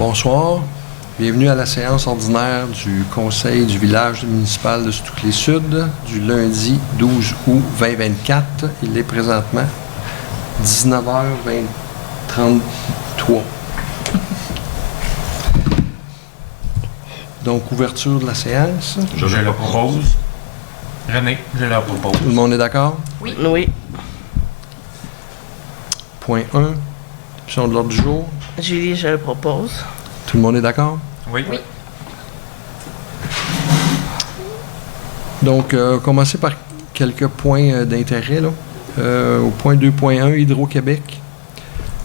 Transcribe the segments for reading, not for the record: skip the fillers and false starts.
Bonsoir. Bienvenue à la séance ordinaire du Conseil du village municipal de Stukely-Sud du lundi 12 août 2024. Il est présentement 19h33. Donc, ouverture de la séance. Je le propose. René, je le propose. Tout le monde est d'accord? Oui. Oui. Point 1, option de l'ordre du jour. Julie, je le propose. Tout le monde est d'accord? Oui. Oui. Donc, commencer par quelques points d'intérêt. Là. Au point 2.1, Hydro-Québec.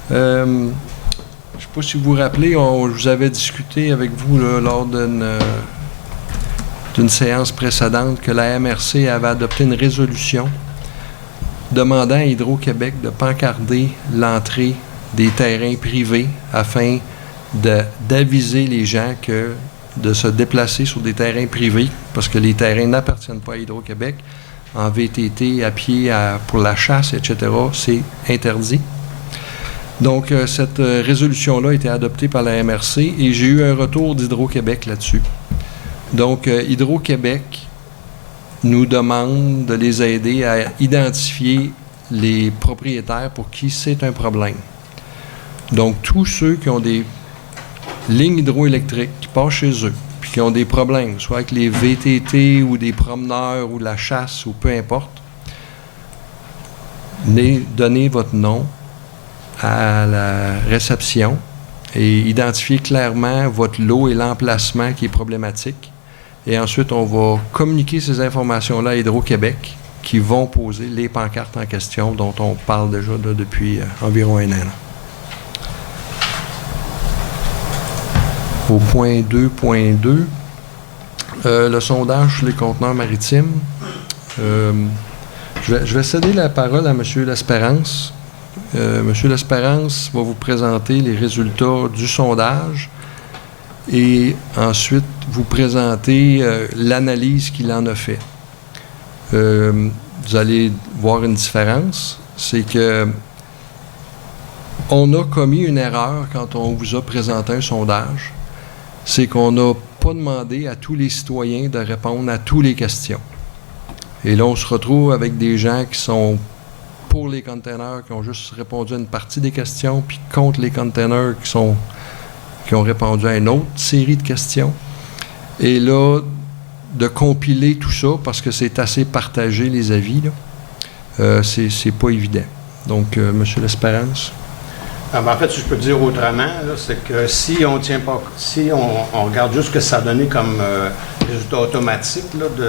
Je ne sais pas si vous vous rappelez, je vous avais discuté avec vous là, lors d'une séance précédente que la MRC avait adopté une résolution demandant à Hydro-Québec de pancarder l'entrée des terrains privés afin d'aviser les gens de se déplacer sur des terrains privés, parce que les terrains n'appartiennent pas à Hydro-Québec. En VTT, à pied, pour la chasse, etc., c'est interdit. Donc, cette résolution-là a été adoptée par la MRC et j'ai eu un retour d'Hydro-Québec là-dessus. Donc, Hydro-Québec nous demande de les aider à identifier les propriétaires pour qui c'est un problème. Donc, tous ceux qui ont des lignes hydroélectriques qui passent chez eux, puis qui ont des problèmes, soit avec les VTT ou des promeneurs ou la chasse ou peu importe, donnez votre nom à la réception et identifiez clairement votre lot et l'emplacement qui est problématique. Et ensuite, on va communiquer ces informations-là à Hydro-Québec qui vont poser les pancartes en question dont on parle déjà là, depuis environ un an. Au point 2.2, le sondage sur les conteneurs maritimes. Je vais céder la parole à M. L'Espérance. M. L'Espérance va vous présenter les résultats du sondage et ensuite vous présenter l'analyse qu'il en a fait. Vous allez voir une différence, c'est que on a commis une erreur quand on vous a présenté un sondage, c'est qu'on n'a pas demandé à tous les citoyens de répondre à toutes les questions. Et là, on se retrouve avec des gens qui sont pour les containers, qui ont juste répondu à une partie des questions, puis contre les containers qui ont répondu à une autre série de questions. Et là, de compiler tout ça, parce que c'est assez partagé, les avis, là, c'est pas évident. Donc, M. L'Espérance. En fait, si je peux dire autrement, c'est que si on tient pas, si on regarde juste ce que ça a donné comme résultat automatique là, du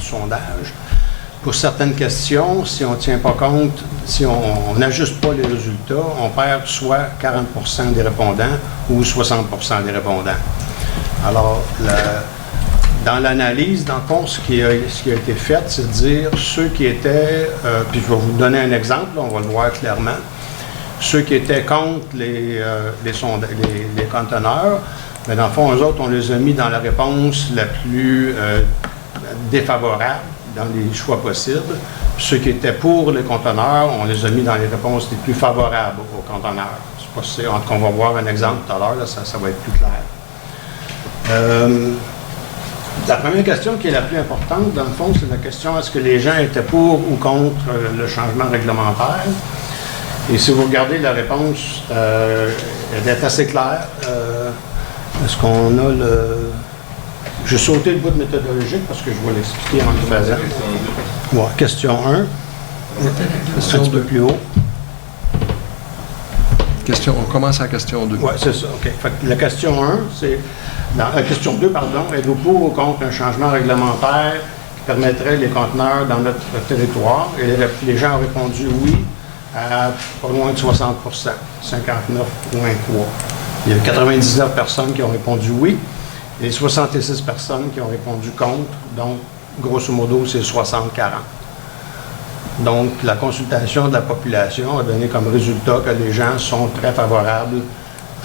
sondage, pour certaines questions, si on ne tient pas compte, si on n'ajuste pas les résultats, on perd soit 40% des répondants ou 60% des répondants. Alors, dans l'analyse, dans le fond, ce qui a été fait, c'est de dire ceux qui étaient, puis je vais vous donner un exemple, là, on va le voir clairement, ceux qui étaient contre les conteneurs, mais dans le fond, eux autres, on les a mis dans la réponse la plus défavorable, dans les choix possibles. Ceux qui étaient pour les conteneurs, on les a mis dans les réponses les plus favorables aux conteneurs. C'est pas on va voir un exemple tout à l'heure, ça va être plus clair. La première question qui est la plus importante, dans le fond, c'est la question est-ce que les gens étaient pour ou contre le changement réglementaire? Et si vous regardez la réponse, elle est assez claire. Est-ce qu'on a le... J'ai sauté le bout de méthodologique parce que je vais l'expliquer en le faisant. Ouais, question 1. Un petit peu plus haut. On commence à la question 2. Oui, c'est ça. OK. Fait que la question 1, c'est... la question 2, pardon. Êtes-vous pour ou contre un changement réglementaire qui permettrait les conteneurs dans notre territoire? Et les gens ont répondu oui à pas loin de 60%, 59,3. Il y a 99 personnes qui ont répondu oui et 66 personnes qui ont répondu contre. Donc, grosso modo, c'est 60-40. Donc, la consultation de la population a donné comme résultat que les gens sont très favorables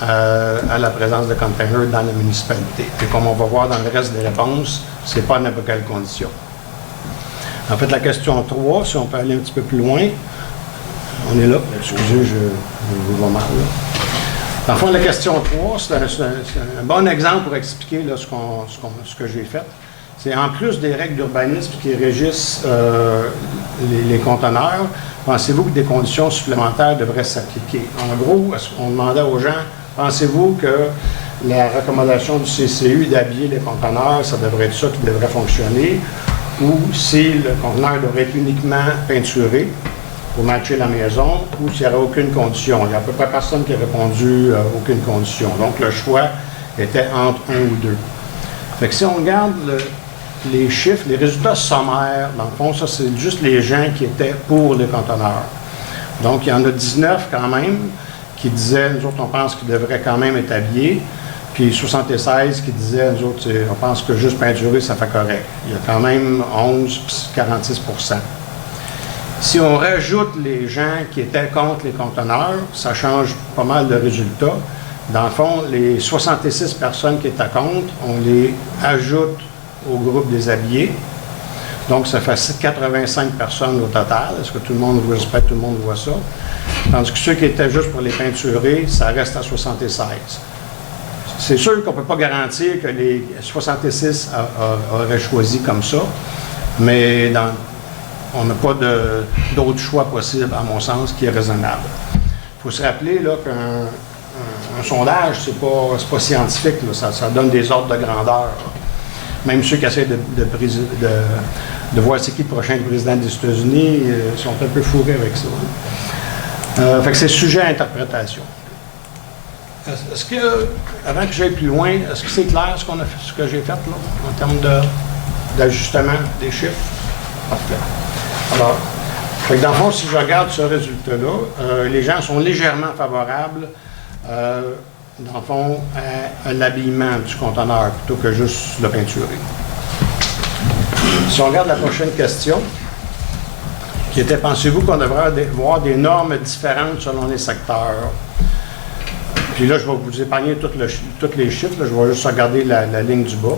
à la présence de containers dans la municipalité. Et comme on va voir dans le reste des réponses, ce n'est pas à n'importe quelle condition. En fait, la question 3, si on peut aller un petit peu plus loin, on est là. Excusez, je vois mal. Là. Dans le fond, la question 3, c'est un bon exemple pour expliquer là, ce que j'ai fait. C'est en plus des règles d'urbanisme qui régissent les conteneurs, pensez-vous que des conditions supplémentaires devraient s'appliquer? En gros, on demandait aux gens, pensez-vous que la recommandation du CCU d'habiller les conteneurs, ça devrait être ça qui devrait fonctionner, ou si le conteneur devrait être uniquement peinturé pour matcher la maison, ou s'il n'y aurait aucune condition. Il n'y a à peu près personne qui a répondu aucune condition. Donc, le choix était entre un ou deux. Fait que si on regarde les chiffres, les résultats sommaires, dans le fond, ça, c'est juste les gens qui étaient pour les conteneurs. Donc, il y en a 19 quand même qui disaient, nous autres, on pense qu'ils devraient quand même être habillés, puis 76 qui disaient, nous autres, on pense que juste peinturer, ça fait correct. Il y a quand même 11, 46 %. Si on rajoute les gens qui étaient contre les conteneurs, ça change pas mal de résultats. Dans le fond, les 66 personnes qui étaient contre, on les ajoute au groupe des habillés. Donc, ça fait 85 personnes au total. Est-ce que tout le monde voit, j'espère que tout le monde voit ça? Tandis que ceux qui étaient juste pour les peinturer, ça reste à 76. C'est sûr qu'on ne peut pas garantir que les 66 auraient choisi comme ça, mais on n'a pas d'autre choix possible, à mon sens, qui est raisonnable. Il faut se rappeler là, qu'un sondage, c'est pas scientifique, là, ça donne des ordres de grandeur. Même ceux qui essaient de voir c'est qui le prochain président des États-Unis sont un peu fourrés avec ça. Fait que c'est sujet à interprétation. Est-ce que, avant que j'aille plus loin, est-ce que c'est clair ce que j'ai fait là, en termes d'ajustement des chiffres? Parfait. Alors, fait que dans le fond, si je regarde ce résultat-là, les gens sont légèrement favorables, dans le fond, à l'habillement du conteneur plutôt que juste le peinturer. Si on regarde la prochaine question, qui était, pensez-vous qu'on devrait avoir des normes différentes selon les secteurs? Puis là, je vais vous épargner tous les chiffres, là, je vais juste regarder la ligne du bas.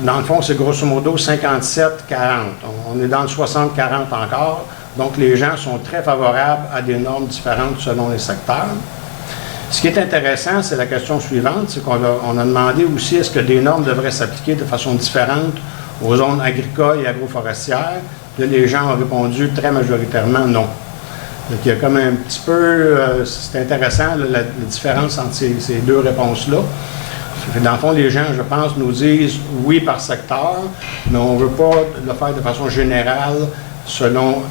Dans le fond, c'est grosso modo 57-40. On est dans le 60-40 encore. Donc, les gens sont très favorables à des normes différentes selon les secteurs. Ce qui est intéressant, c'est la question suivante, c'est qu'on a demandé aussi est-ce que des normes devraient s'appliquer de façon différente aux zones agricoles et agroforestières. Là, les gens ont répondu très majoritairement non. Donc, il y a comme un petit peu, c'est intéressant, la différence entre ces deux réponses-là. Dans le fond, les gens, je pense, nous disent oui par secteur, mais on ne veut pas le faire de façon générale selon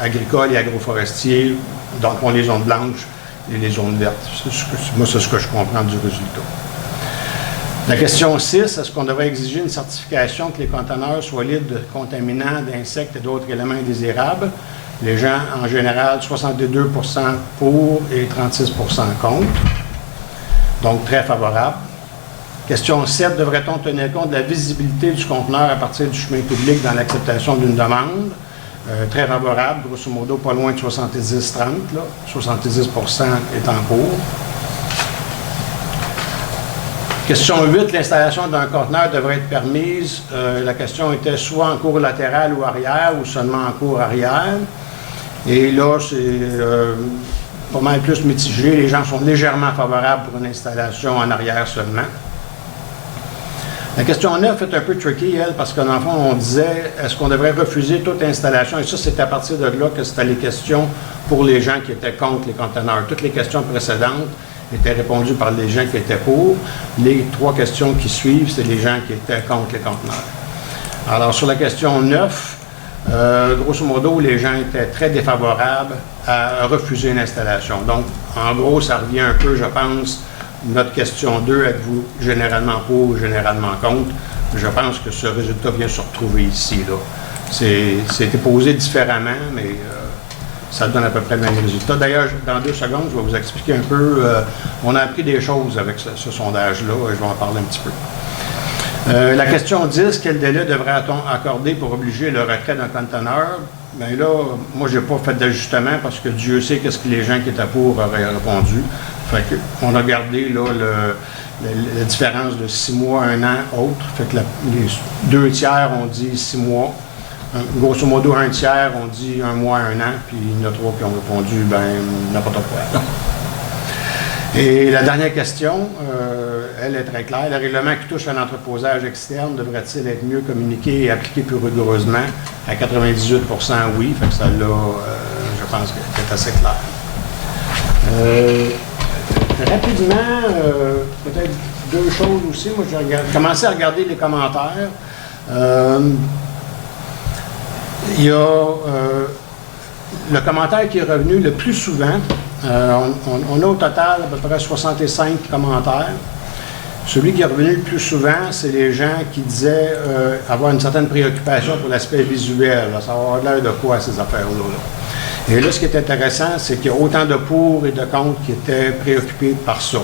agricole et agroforestier, donc on les zones blanches et les zones vertes. Moi, c'est ce que je comprends du résultat. La question 6, est-ce qu'on devrait exiger une certification que les conteneurs soient libres de contaminants, d'insectes et d'autres éléments indésirables? Les gens, en général, 62 % pour et 36 % contre. Donc, très favorable. Question 7, devrait-on tenir compte de la visibilité du conteneur à partir du chemin public dans l'acceptation d'une demande? Très favorable, grosso modo, pas loin de 70-30, 70 % étant pour. Question 8, l'installation d'un conteneur devrait être permise. La question était soit en cours latéral ou arrière, ou seulement en cours arrière. Et là, c'est pas mal plus mitigé. Les gens sont légèrement favorables pour une installation en arrière seulement. La question 9 est un peu tricky, elle, parce que dans le fond, on disait, est-ce qu'on devrait refuser toute installation? Et ça, c'est à partir de là que c'était les questions pour les gens qui étaient contre les conteneurs. Toutes les questions précédentes étaient répondues par les gens qui étaient pour. Les 3 questions qui suivent, c'est les gens qui étaient contre les conteneurs. Alors, sur la question 9, grosso modo, les gens étaient très défavorables à refuser une installation. Donc, en gros, ça revient un peu, je pense, notre question 2, êtes-vous généralement pour ou généralement contre? Je pense que ce résultat vient se retrouver ici. C'était posé différemment, mais ça donne à peu près le même résultat. D'ailleurs, dans 2 secondes, je vais vous expliquer un peu. On a appris des choses avec ce sondage-là, et je vais en parler un petit peu. La question 10, quel délai devrait-on accorder pour obliger le retrait d'un conteneur? Bien là, moi, je n'ai pas fait d'ajustement parce que Dieu sait qu'est-ce que les gens qui étaient pour auraient répondu. Fait qu'on a gardé là, la différence de 6 mois, 1 an, autre. Fait que les 2 tiers ont dit 6 mois. Grosso modo, 1 tiers ont dit 1 mois, 1 an. Puis il y en a 3 qui ont répondu, ben n'importe quoi. Et la dernière question, elle est très claire. Le règlement qui touche à l'entreposage externe devrait-il être mieux communiqué et appliqué plus rigoureusement? À 98 oui, fait que celle-là, je pense qu'elle est assez claire. Rapidement, peut-être deux choses aussi. Moi, j'ai commencé à regarder les commentaires. Il y a le commentaire qui est revenu le plus souvent. On a au total à peu près 65 commentaires. Celui qui est revenu le plus souvent, c'est les gens qui disaient avoir une certaine préoccupation pour l'aspect visuel. Là, ça va avoir l'air de quoi, ces affaires-là. Là. Et là, ce qui est intéressant, c'est qu'il y a autant de pour et de contre qui étaient préoccupés par ça.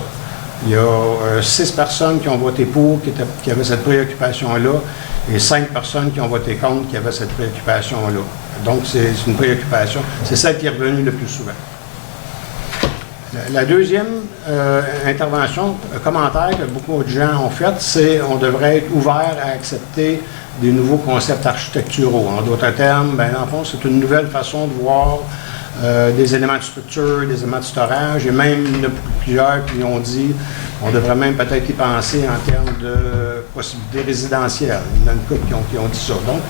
Il y a 6 personnes qui ont voté pour, qui avaient cette préoccupation-là, et 5 personnes qui ont voté contre, qui avaient cette préoccupation-là. Donc, c'est une préoccupation. C'est celle qui est revenue le plus souvent. La deuxième intervention, commentaire que beaucoup de gens ont fait, c'est qu'on devrait être ouvert à accepter des nouveaux concepts architecturaux. En d'autres termes, bien, en fond, c'est une nouvelle façon de voir des éléments de structure, des éléments de storage, et même il y en a plusieurs qui ont dit on devrait même peut-être y penser en termes de possibilités résidentielles. Il y en a une couple qui ont dit ça. Donc,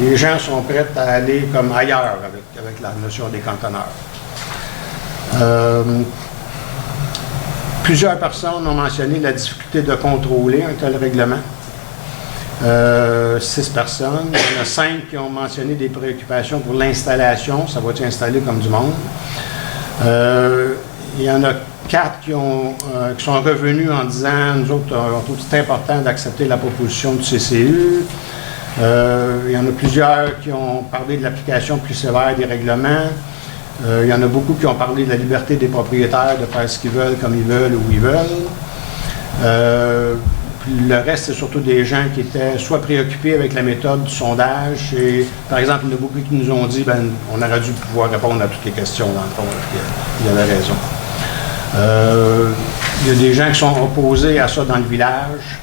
les gens sont prêts à aller comme ailleurs avec la notion des conteneurs. Plusieurs personnes ont mentionné la difficulté de contrôler un tel règlement. 6 personnes. Il y en a 5 qui ont mentionné des préoccupations pour l'installation. Ça va-tu installer comme du monde? Il y en a 4 qui sont revenus en disant, nous autres, on trouve que c'est important d'accepter la proposition du CCU. Il y en a plusieurs qui ont parlé de l'application plus sévère des règlements. Il y en a beaucoup qui ont parlé de la liberté des propriétaires de faire ce qu'ils veulent, comme ils veulent, où ils veulent. Le reste, c'est surtout des gens qui étaient soit préoccupés avec la méthode du sondage. Et, par exemple, il y en a beaucoup qui nous ont dit on aurait dû pouvoir répondre à toutes les questions, dans le fond. Il y avait raison. Il y a des gens qui sont opposés à ça dans le village.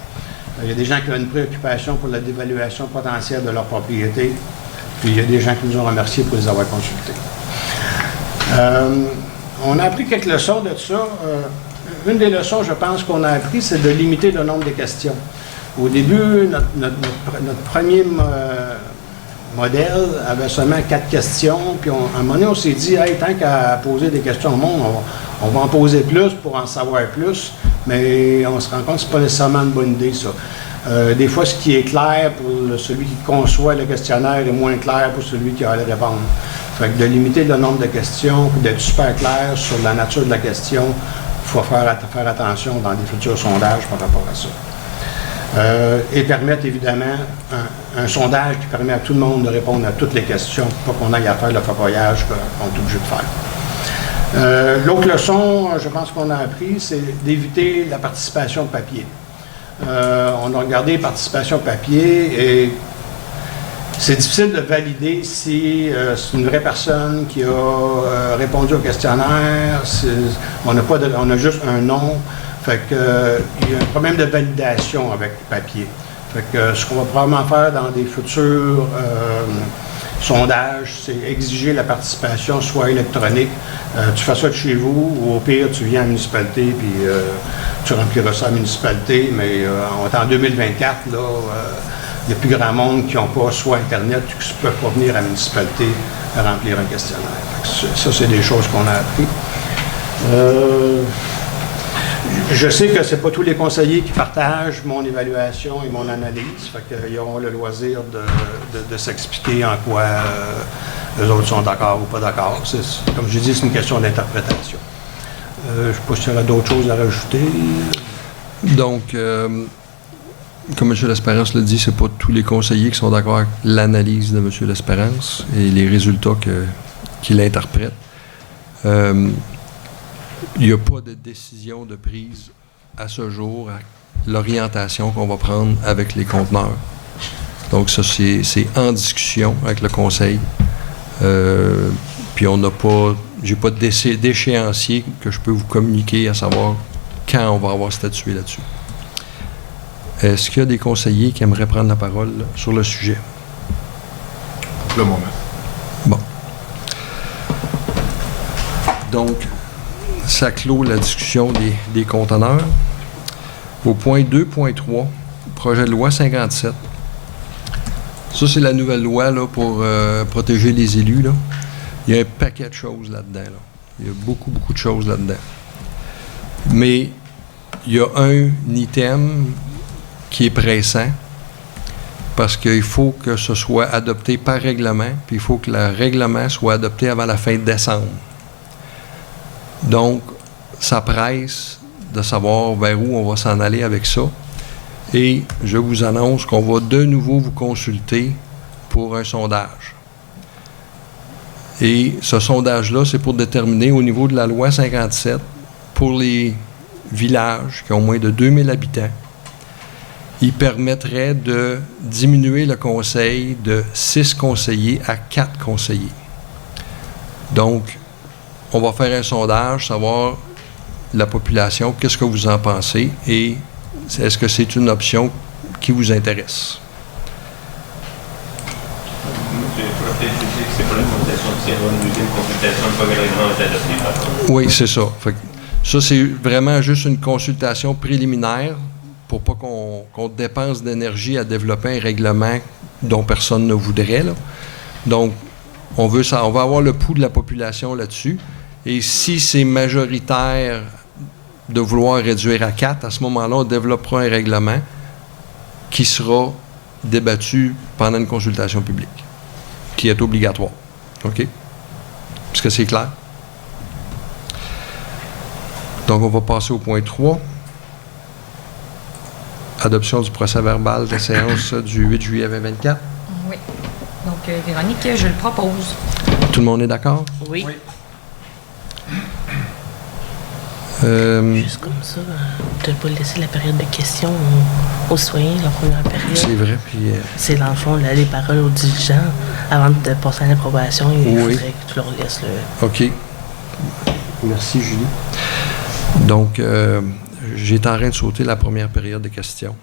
Il y a des gens qui ont une préoccupation pour la dévaluation potentielle de leur propriété. Puis il y a des gens qui nous ont remerciés pour les avoir consultés. On a appris quelques leçons de ça. Une des leçons, je pense, qu'on a appris, c'est de limiter le nombre de questions. Au début, notre premier modèle avait seulement 4 questions, puis à un moment donné, on s'est dit, hey, tant qu'à poser des questions au monde, on va en poser plus pour en savoir plus, mais on se rend compte que ce n'est pas nécessairement une bonne idée, ça. Des fois, ce qui est clair pour celui qui conçoit le questionnaire est moins clair pour celui qui a à le répondre. Fait que de limiter le nombre de questions, puis d'être super clair sur la nature de la question, il faut faire attention dans des futurs sondages par rapport à ça. Et permettre évidemment un sondage qui permet à tout le monde de répondre à toutes les questions, pour qu'on aille à faire le focoyage qu'on est obligé de faire. L'autre leçon, je pense qu'on a appris, c'est d'éviter la participation de papier. On a regardé participation papier et c'est difficile de valider si c'est une vraie personne qui a répondu au questionnaire. On a juste un nom. Fait que il y a un problème de validation avec le papier. Fait que ce qu'on va probablement faire dans des futurs sondages, c'est exiger la participation soit électronique. Tu fais ça de chez vous, ou au pire, tu viens à la municipalité, puis tu rempliras ça à la municipalité, mais on est en 2024, là. Il n'y a plus grand monde qui n'ont pas soit Internet ou qui ne peuvent pas venir à la municipalité à remplir un questionnaire. Ça, c'est des choses qu'on a appris. Je sais que ce n'est pas tous les conseillers qui partagent mon évaluation et mon analyse. Fait qu'ils auront le loisir de s'expliquer en quoi les autres sont d'accord ou pas d'accord. Comme je dis, c'est une question d'interprétation. Je ne sais pas s'il y aurait d'autres choses à rajouter. Donc, comme M. L'Espérance l'a dit, ce n'est pas tous les conseillers qui sont d'accord avec l'analyse de M. L'Espérance et les résultats qu'il interprète. Il n'y a pas de décision de prise à ce jour à l'orientation qu'on va prendre avec les conteneurs. Donc ça, c'est en discussion avec le conseil. Puis j'ai pas d'échéancier que je peux vous communiquer à savoir quand on va avoir statué là-dessus. Est-ce qu'il y a des conseillers qui aimeraient prendre la parole là, sur le sujet? Pour le moment. Bon. Donc, ça clôt la discussion des conteneurs. Au point 2.3, projet de loi 57. Ça, c'est la nouvelle loi là, pour protéger les élus. Là. Il y a un paquet de choses là-dedans. Là. Il y a beaucoup, beaucoup de choses là-dedans. Mais il y a un item qui est pressant parce qu'il faut que ce soit adopté par règlement, puis il faut que le règlement soit adopté avant la fin de décembre. Donc, ça presse de savoir vers où on va s'en aller avec ça. Et je vous annonce qu'on va de nouveau vous consulter pour un sondage. Et ce sondage-là, c'est pour déterminer au niveau de la loi 57, pour les villages qui ont moins de 2000 habitants, il permettrait de diminuer le conseil de 6 conseillers à 4 conseillers. Donc, on va faire un sondage, savoir la population, qu'est-ce que vous en pensez et est-ce que c'est une option qui vous intéresse? Oui, c'est ça. Fait que ça, c'est vraiment juste une consultation préliminaire pour pas qu'on dépense d'énergie à développer un règlement dont personne ne voudrait. Là. Donc, on va avoir le pouls de la population là-dessus. Et si c'est majoritaire de vouloir réduire à 4, à ce moment-là, on développera un règlement qui sera débattu pendant une consultation publique, qui est obligatoire. OK? Est-ce que c'est clair? Donc, on va passer au point 3. Adoption du procès-verbal de séance du 8 juillet 2024. Oui. Donc, Véronique, je le propose. Tout le monde est d'accord? Oui. Juste comme ça, de ne pas laisser la période de questions aux citoyens, la première période. C'est vrai, puis... C'est dans le fond les paroles aux dirigeants avant de passer à l'approbation. Il Oui. faudrait que tu leur laisses le... OK. Merci, Julie. Donc, j'étais en train de sauter la première période de questions.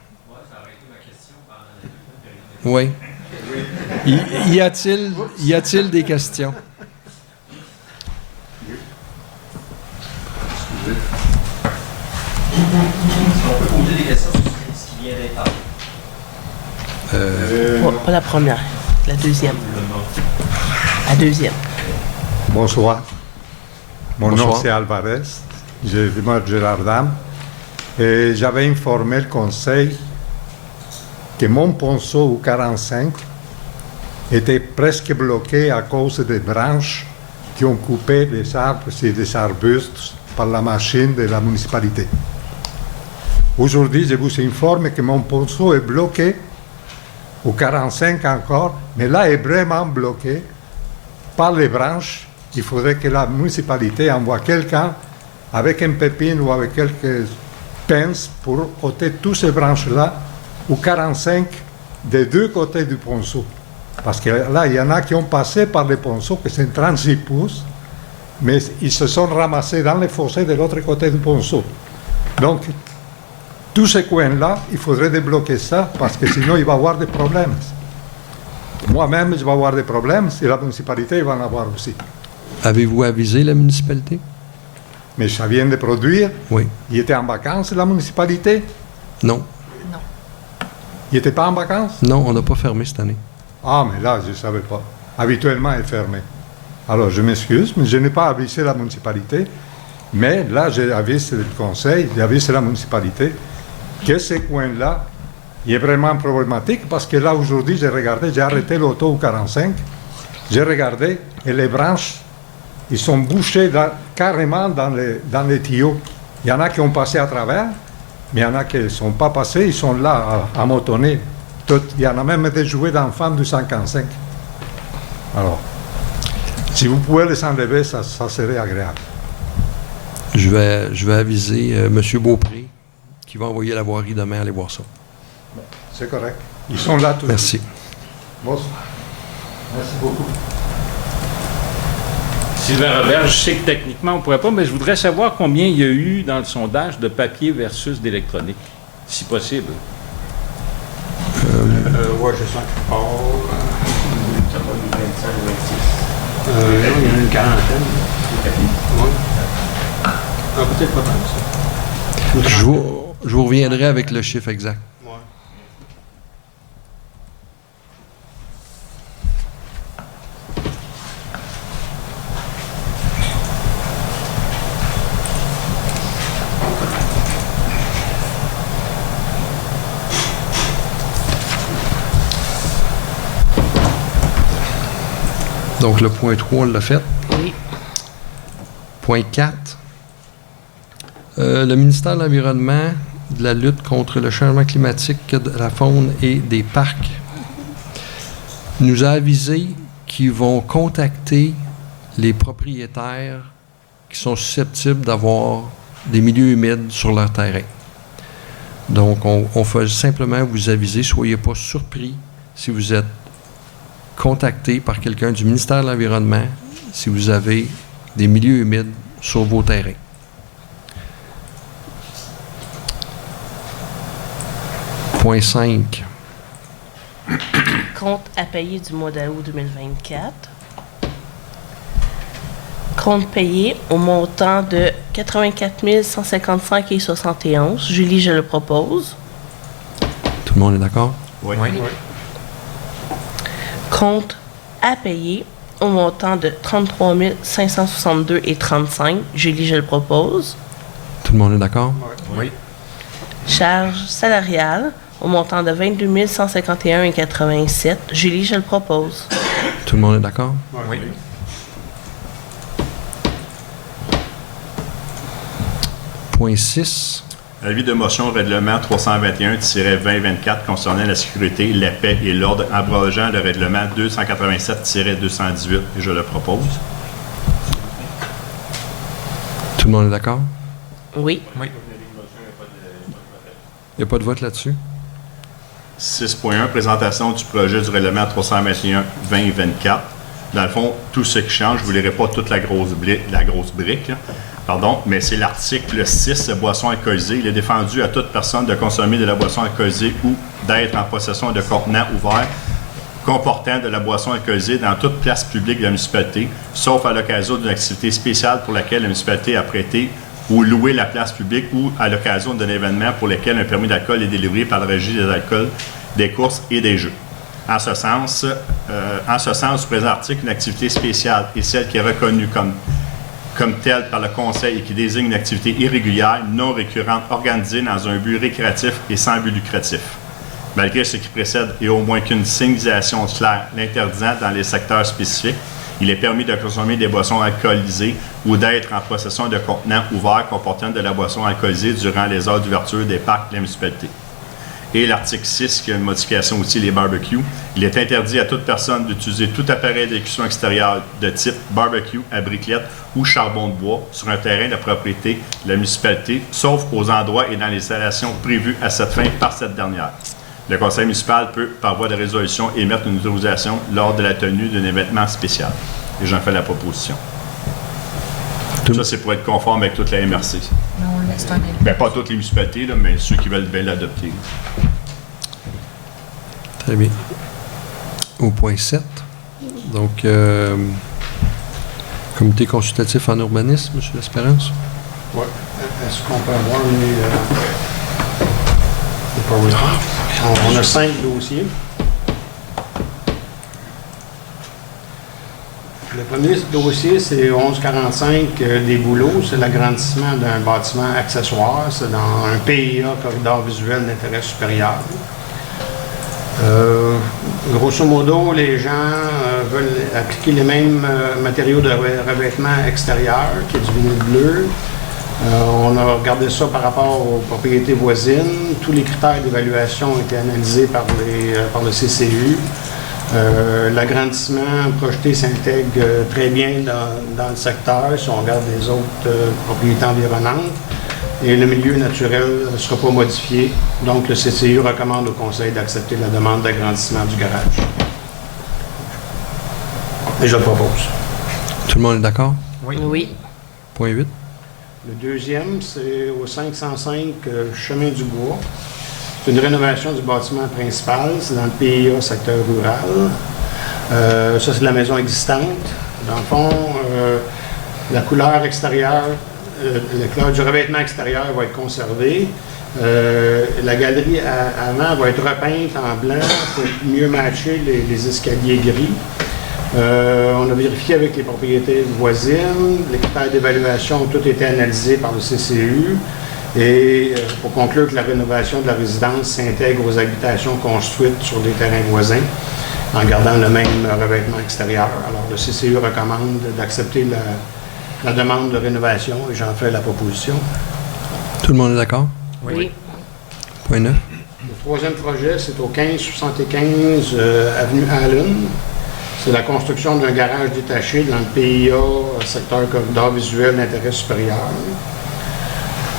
Oui. Y a-t-il des questions? On peut poser des questions sur ce qui vient d'être. Pas la première, la deuxième. La deuxième. Bonsoir. Mon Bonsoir. nom c'est Alvarez. Je demeure Gérardam. Et j'avais informé le conseil que mon ponceau au 45 était presque bloqué à cause des branches qui ont coupé les arbres et des arbustes par la machine de la municipalité. Aujourd'hui, je vous informe que mon ponceau est bloqué au 45 encore, mais là, est vraiment bloqué par les branches. Il faudrait que la municipalité envoie quelqu'un avec un pépine ou avec quelques pinces pour ôter toutes ces branches-là au 45 des deux côtés du ponceau. Parce que là, il y en a qui ont passé par le ponceau, que c'est 36 pouces, mais ils se sont ramassés dans les fossés de l'autre côté du ponceau. Donc, tous ces coins-là, il faudrait débloquer ça, parce que sinon, il va y avoir des problèmes. Moi-même, je vais avoir des problèmes, et la municipalité va en avoir aussi. Avez-vous avisé la municipalité? Mais ça vient de produire. Oui. Il était en vacances, la municipalité? Non. Il n'était pas en vacances? Non, on n'a pas fermé cette année. Ah, mais là, je ne savais pas. Habituellement, elle est fermée. Alors, je m'excuse, mais je n'ai pas avisé la municipalité. Mais là, j'ai avisé le conseil, j'ai avisé la municipalité que ce coin-là, il est vraiment problématique parce que là, aujourd'hui, j'ai regardé, j'ai arrêté l'auto au 45, j'ai regardé et les branches, ils sont bouchés carrément dans les tuyaux. Il y en a qui ont passé à travers, mais il y en a qui ne sont pas passés, ils sont là à motonner. Il y en a même des jouets d'enfants du 55. Alors, si vous pouvez les enlever, ça serait agréable. Je vais aviser M. Beaupré qui va envoyer la voirie demain aller voir ça. C'est correct. Ils sont là tous. Merci. Bonsoir. Merci beaucoup. Sylvain Robert, je sais que techniquement on ne pourrait pas, mais je voudrais savoir combien il y a eu dans le sondage de papier versus d'électronique, si possible. Ouais, je sens que Ça va du 25 ou 26. il y en a une quarantaine. C'est papier. Oui. Ah, peut-être pas tant que ça. Je vous reviendrai avec le chiffre exact. Ouais. Donc, le point 3, on l'a fait. Oui. Point 4. Le ministère de l'Environnement, de la lutte contre le changement climatique, de la faune et des parcs nous a avisé qu'ils vont contacter les propriétaires qui sont susceptibles d'avoir des milieux humides sur leur terrain. Donc, on fait simplement vous aviser, soyez pas surpris si vous êtes contacté par quelqu'un du ministère de l'Environnement si vous avez des milieux humides sur vos terrains. Point 5. Compte à payer du mois d'août 2024. Compte payé au montant de 84 155,71. Julie, je le propose. Tout le monde est d'accord? Oui. Compte à payer au montant de 33 562,35. Julie, je le propose. Tout le monde est d'accord? Oui. Charge salariale au montant de 22 151,87. Julie, je le propose. Tout le monde est d'accord? Oui. Point 6. Avis de motion au règlement 321-2024 concernant la sécurité, la paix et l'ordre, abrogeant le règlement 287-218, et je le propose. Tout le monde est d'accord? Oui. Il n'y a pas de vote là-dessus? 6.1, présentation du projet du règlement 321-2024. Dans le fond, tout ce qui change, je ne vous lirai pas toute la grosse brique, là. Pardon, mais c'est l'article 6, boisson alcoolisée. Il est défendu à toute personne de consommer de la boisson alcoolisée ou d'être en possession de contenants ouverts comportant de la boisson alcoolisée dans toute place publique de la municipalité, sauf à l'occasion d'une activité spéciale pour laquelle la municipalité a prêté ou loué la place publique ou à l'occasion d'un événement pour lequel un permis d'alcool est délivré par le Régie des alcools, des courses et des jeux. En ce sens, du présent article, une activité spéciale est celle qui est reconnue comme telle par le Conseil et qui désigne une activité irrégulière, non récurrente, organisée dans un but récréatif et sans but lucratif. Malgré ce qui précède et au moins qu'une signalisation claire l'interdisant dans les secteurs spécifiques, il est permis de consommer des boissons alcoolisées ou d'être en possession de contenants ouverts comportant de la boisson alcoolisée durant les heures d'ouverture des parcs de la municipalité. Et l'article 6, qui a une modification aussi, les barbecues. Il est interdit à toute personne d'utiliser tout appareil d'exécution extérieure de type barbecue à briquettes ou charbon de bois sur un terrain de propriété de la municipalité, sauf aux endroits et dans les installations prévues à cette fin par cette dernière. Le conseil municipal peut, par voie de résolution, émettre une autorisation lors de la tenue d'un événement spécial. Et j'en fais la proposition. Ça, c'est pour être conforme avec toute la MRC. Non, on le laisse un Bien, pas toutes les municipalités, là, mais ceux qui veulent bien l'adopter. Très bien. Au point 7. Donc, comité consultatif en urbanisme, M. L'Espérance. Ouais. Est-ce qu'on peut avoir les PowerPoint? On a 5 dossiers. Le premier dossier, c'est 1145 des Bouleaux. C'est l'agrandissement d'un bâtiment accessoire. C'est dans un PIA, corridor visuel d'intérêt supérieur. Grosso modo, les gens veulent appliquer les mêmes matériaux de revêtement extérieur, qui est du vinyle bleu. On a regardé ça par rapport aux propriétés voisines. Tous les critères d'évaluation ont été analysés par le CCU. L'agrandissement projeté s'intègre très bien dans le secteur si on regarde les autres propriétés environnantes. Et le milieu naturel ne sera pas modifié. Donc, le CCU recommande au Conseil d'accepter la demande d'agrandissement du garage. Et je le propose. Tout le monde est d'accord? Oui. Point 8. Le deuxième, c'est au 505 Chemin du Bois. C'est une rénovation du bâtiment principal. C'est dans le PIA, secteur rural. Ça, c'est de la maison existante. Dans le fond, la couleur extérieure le couleur du revêtement extérieur va être conservé. La galerie avant va être repeinte en blanc pour mieux matcher les escaliers gris. On a vérifié avec les propriétés voisines. Les critères d'évaluation ont tous été analysés par le CCU. Et pour conclure que la rénovation de la résidence s'intègre aux habitations construites sur des terrains voisins en gardant le même revêtement extérieur. Alors, le CCU recommande d'accepter la demande de rénovation et j'en fais la proposition. Tout le monde est d'accord? Oui. Point 9. Le troisième projet, c'est au 1575 avenue Allen. C'est la construction d'un garage détaché dans le PIA, secteur corridor visuel d'intérêt supérieur.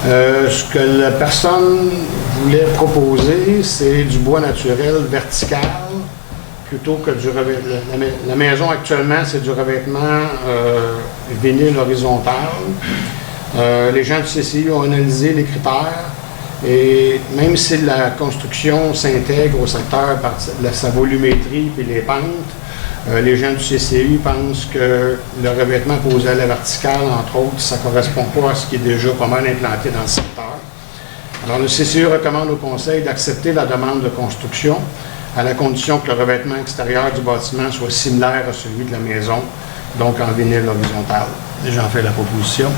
Ce que la personne voulait proposer, c'est du bois naturel vertical plutôt que du revêtement. La maison actuellement, c'est du revêtement vinyle horizontal. Les gens du CCI ont analysé les critères et même si la construction s'intègre au secteur par sa volumétrie et les pentes, les gens du CCI pensent que le revêtement posé à la verticale, entre autres, ça ne correspond pas à ce qui est déjà pas mal implanté dans le secteur. Alors, le CCI recommande au Conseil d'accepter la demande de construction à la condition que le revêtement extérieur du bâtiment soit similaire à celui de la maison, donc en vinyle horizontal. Et j'en fais la proposition.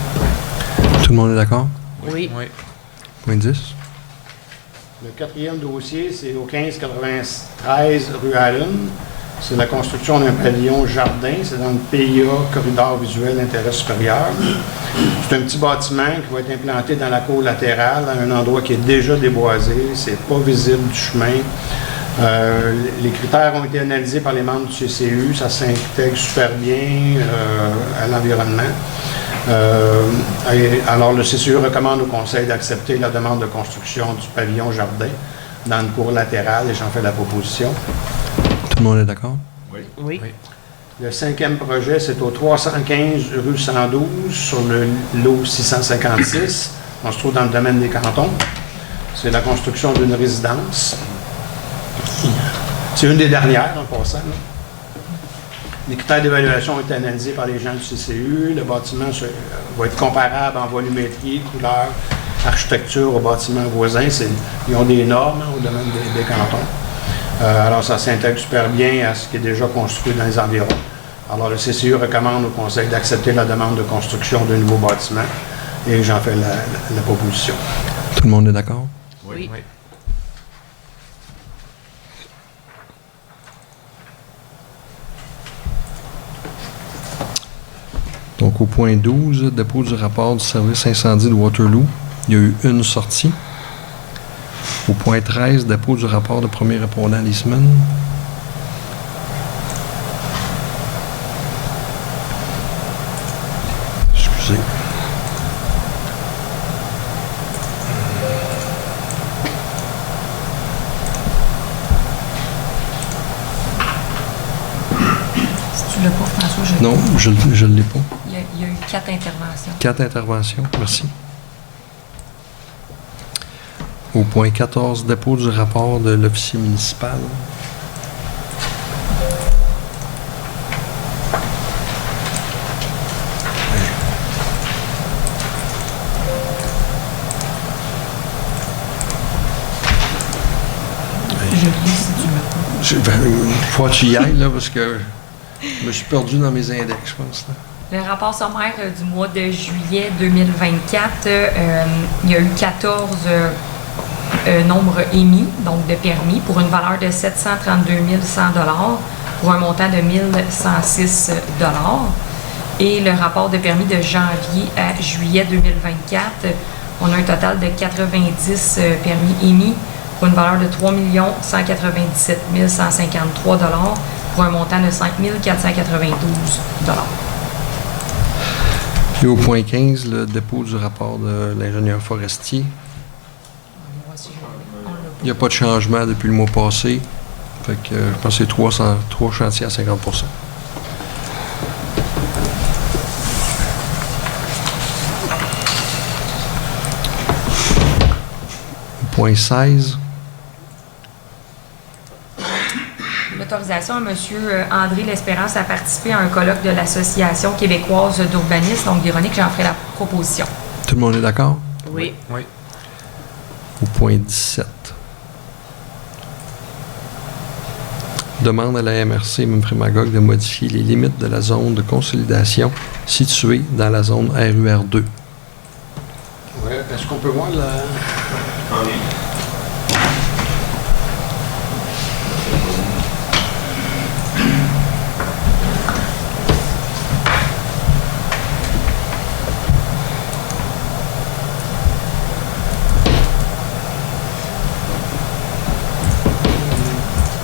Tout le monde est d'accord? Oui. Point 10. Le quatrième dossier, c'est au 1593 rue Allen. C'est la construction d'un pavillon jardin. C'est dans le PIA, corridor visuel d'intérêt supérieur. C'est un petit bâtiment qui va être implanté dans la cour latérale, à un endroit qui est déjà déboisé. C'est pas visible du chemin. Les critères ont été analysés par les membres du CCU. Ça s'intègre super bien à l'environnement. Alors, le CCU recommande au Conseil d'accepter la demande de construction du pavillon jardin dans une cour latérale et j'en fais la proposition. Tout le monde est d'accord? Oui. Le cinquième projet, c'est au 315 rue 112 sur le lot 656. On se trouve dans le domaine des cantons. C'est la construction d'une résidence. C'est une des dernières en passant. Là. Les critères d'évaluation ont été analysés par les gens du CCU. Le bâtiment va être comparable en volumétrie, couleur, architecture aux bâtiments voisins. Ils ont des normes au domaine des cantons. Alors, ça s'intègre super bien à ce qui est déjà construit dans les environs. Alors, le CCU recommande au Conseil d'accepter la demande de construction d'un nouveau bâtiment et j'en fais la proposition. Tout le monde est d'accord? Oui. Donc, au point 12, dépôt du rapport du service incendie de Waterloo. Il y a eu une sortie. Au point 13, dépôt du rapport de premier répondant Leisman. Excusez. Si tu l'as pas, François, Non, je ne l'ai pas. Il y a eu 4 interventions. 4 interventions, merci. Au point 14, dépôt du rapport de l'officier municipal. Je lis si tu me Il faut que tu y ailles, là, parce que je me suis perdu dans mes index, je pense. Là. Le rapport sommaire du mois de juillet 2024, il y a eu 14 nombres émis, donc de permis, pour une valeur de 732 100 $ pour un montant de 1 106 $. Et le rapport de permis de janvier à juillet 2024, on a un total de 90 permis émis pour une valeur de 3 197 153 $ pour un montant de 5 492 $. Et au point 15, le dépôt du rapport de l'ingénieur forestier. Il n'y a pas de changement depuis le mois passé. Fait que je pense que c'est 3 chantiers à 50 %. Au point 16. L'autorisation à M. André L'Espérance à participer à un colloque de l'Association québécoise d'urbanisme. Donc, Véronique, j'en ferai la proposition. Tout le monde est d'accord? Oui. Oui. Au point 17. Demande à la MRC Memphremagog de modifier les limites de la zone de consolidation située dans la zone RUR2. Ouais, est-ce qu'on peut voir la...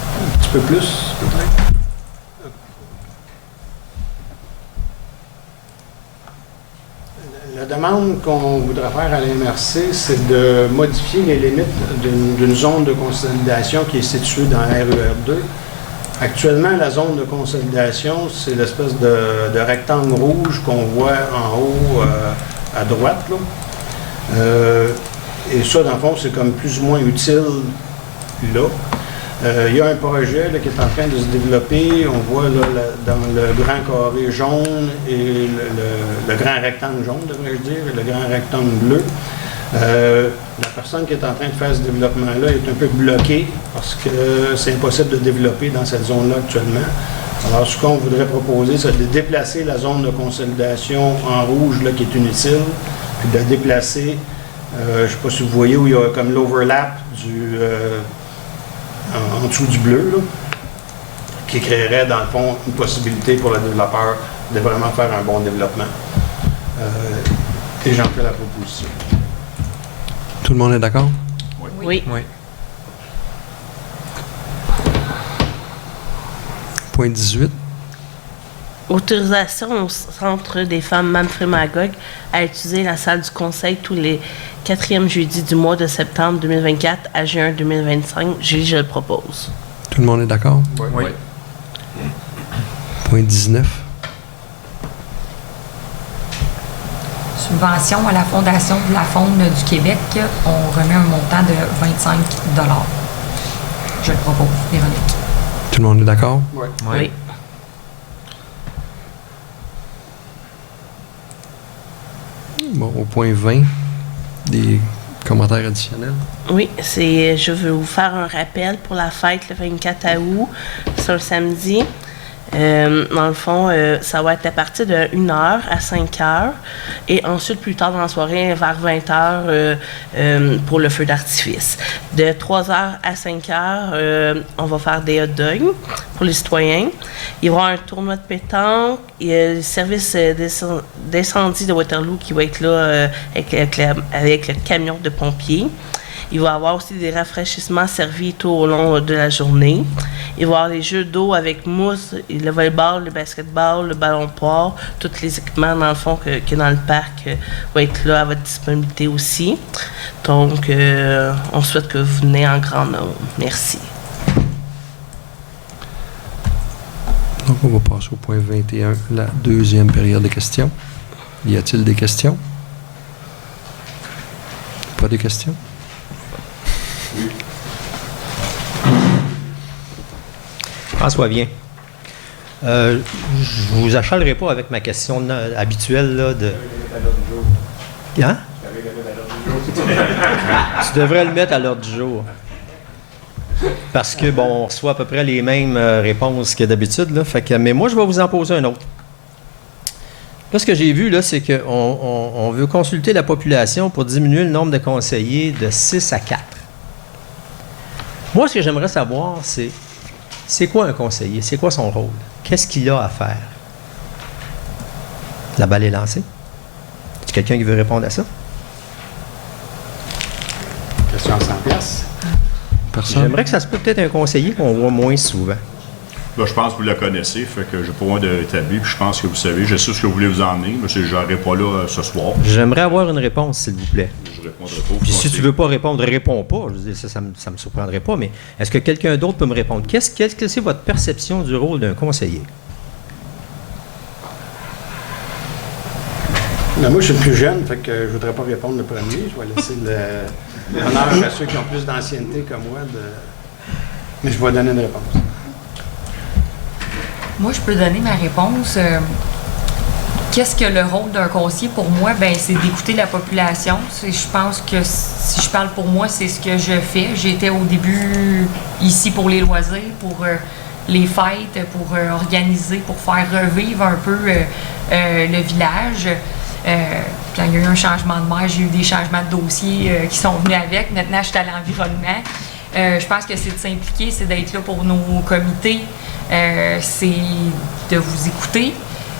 Un petit peu plus, peut-être? La demande qu'on voudrait faire à la MRC, c'est de modifier les limites d'une zone de consolidation qui est située dans RER2. Actuellement, la zone de consolidation, c'est l'espèce de rectangle rouge qu'on voit en haut à droite, là. Et ça, dans le fond, c'est comme plus ou moins utile là. Il y a un projet là, qui est en train de se développer. On voit là, dans le grand carré jaune et le grand rectangle jaune, devrais-je dire, et le grand rectangle bleu. La personne qui est en train de faire ce développement-là est un peu bloquée parce que c'est impossible de développer dans cette zone-là actuellement. Alors, ce qu'on voudrait proposer, c'est de déplacer la zone de consolidation en rouge là, qui est inutile, puis de la déplacer, je ne sais pas si vous voyez, où il y a comme l'overlap en dessous du bleu, là, qui créerait, dans le fond, une possibilité pour le développeur de vraiment faire un bon développement. Et j'en fais la proposition. Tout le monde est d'accord? Oui. Oui. Point 18. Autorisation au Centre des femmes Memphremagog à utiliser la salle du conseil tous les 4e jeudis du mois de septembre 2024 à juin 2025. Julie, je le propose. Tout le monde est d'accord? Oui. Point 19. Subvention à la Fondation de la Faune du Québec, on remet un montant de 25 $. Je le propose, Véronique. Tout le monde est d'accord? Oui. Bon, au point 20, des commentaires additionnels. Oui, je veux vous faire un rappel pour la fête le 24 août. C'est un samedi. Dans le fond, ça va être à partir de 1h à 5h et ensuite plus tard dans la soirée vers 20h pour le feu d'artifice. De 3h à 5h, on va faire des hot dogs pour les citoyens. Il va y avoir un tournoi de pétanque. Il y a le service d'incendie de Waterloo qui va être là avec le camion de pompiers. Il va y avoir aussi des rafraîchissements servis tout au long de la journée. Il va y avoir les jeux d'eau avec mousse, le volleyball, le basketball, le ballon de poire, tous les équipements dans le fond que dans le parc vont être là à votre disponibilité aussi. Donc, on souhaite que vous venez en grand nombre. Merci. Donc, on va passer au point 21, la deuxième période de questions. Y a-t-il des questions? Pas de questions? François, bien. Je vous achalerai pas avec ma question habituelle là, de... Hein? Tu devrais le mettre à l'ordre du jour. Parce que, bon, on reçoit à peu près les mêmes réponses que d'habitude. Là, mais moi, je vais vous en poser un autre. Là, ce que j'ai vu, là, c'est qu'on veut consulter la population pour diminuer le nombre de conseillers de 6 à 4. Moi, ce que j'aimerais savoir, c'est quoi un conseiller? C'est quoi son rôle? Qu'est-ce qu'il a à faire? La balle est lancée. Est-ce quelqu'un qui veut répondre à ça? Question à 100 piastres. Personne? J'aimerais que ça se peut peut-être un conseiller qu'on voit moins souvent. Là, je pense que vous la connaissez, fait que j'ai pas besoin de rétablir, puis je pense que vous savez. Je sais ce que vous voulez vous emmener, mais je n'aurai pas là ce soir. J'aimerais avoir une réponse, s'il vous plaît. Je répondrai pas. Puis si tu veux pas répondre, réponds pas. Je veux dire, ça me surprendrait pas, mais est-ce que quelqu'un d'autre peut me répondre? Qu'est-ce que c'est votre perception du rôle d'un conseiller? Mais moi, je suis le plus jeune, fait que je voudrais pas répondre le premier. Je vais laisser l'honneur à ceux qui ont plus d'ancienneté que moi. Mais je vais donner une réponse. Moi, je peux donner ma réponse. qu'est-ce que le rôle d'un conseiller pour moi? Ben, c'est d'écouter la population. Je pense que si je parle pour moi, c'est ce que je fais. J'étais au début ici pour les loisirs, pour les fêtes, pour organiser, pour faire revivre un peu le village. Quand il y a eu un changement de maire, j'ai eu des changements de dossiers qui sont venus avec. Maintenant, je suis à l'environnement. Je pense que c'est de s'impliquer, c'est d'être là pour nos comités, c'est de vous écouter.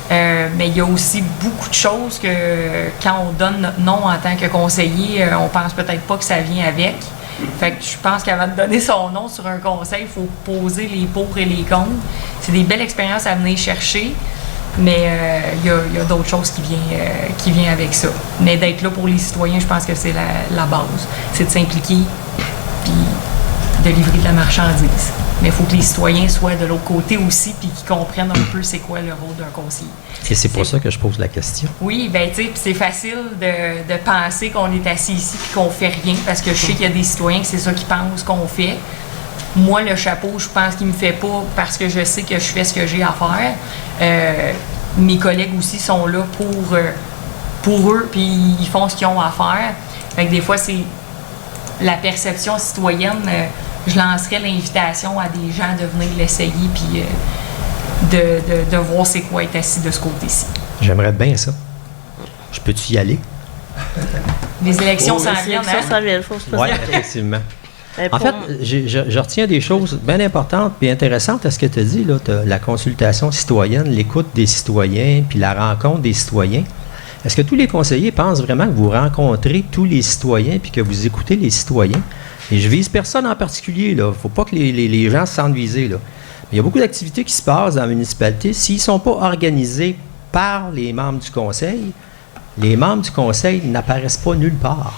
Mais il y a aussi beaucoup de choses que quand on donne notre nom en tant que conseiller, on pense peut-être pas que ça vient avec. Fait que je pense qu'avant de donner son nom sur un conseil, il faut poser les pour et les contre. C'est des belles expériences à venir chercher, mais il y a d'autres choses qui viennent avec ça. Mais d'être là pour les citoyens, je pense que c'est la base. C'est de s'impliquer puis de livrer de la marchandise. Mais il faut que les citoyens soient de l'autre côté aussi puis qu'ils comprennent un peu c'est quoi le rôle d'un conseiller. Et c'est pour ça que je pose la question. Oui, bien, tu sais, c'est facile de penser qu'on est assis ici puis qu'on fait rien parce que je sais qu'il y a des citoyens que c'est ça qu'ils pensent qu'on fait. Moi, le chapeau, je pense qu'il me fait pas parce que je sais que je fais ce que j'ai à faire. Mes collègues aussi sont là pour eux puis ils font ce qu'ils ont à faire. Fait que des fois, c'est la perception citoyenne. Je lancerais l'invitation à des gens de venir l'essayer puis de voir c'est quoi être assis de ce côté-ci. J'aimerais bien ça. Je peux-tu y aller? Les élections s'en viennent, hein? Ça vient, il faut se poser Oui, la question. effectivement. Mais En pour- fait, je retiens des choses bien importantes et intéressantes à ce que tu as dit, là, la consultation citoyenne, l'écoute des citoyens, puis la rencontre des citoyens. Est-ce que tous les conseillers pensent vraiment que vous rencontrez tous les citoyens puis que vous écoutez les citoyens? Et je vise personne en particulier, là. Il ne faut pas que les gens se sentent visés, là. Mais il y a beaucoup d'activités qui se passent dans la municipalité. S'ils ne sont pas organisés par les membres du conseil, les membres du conseil n'apparaissent pas nulle part.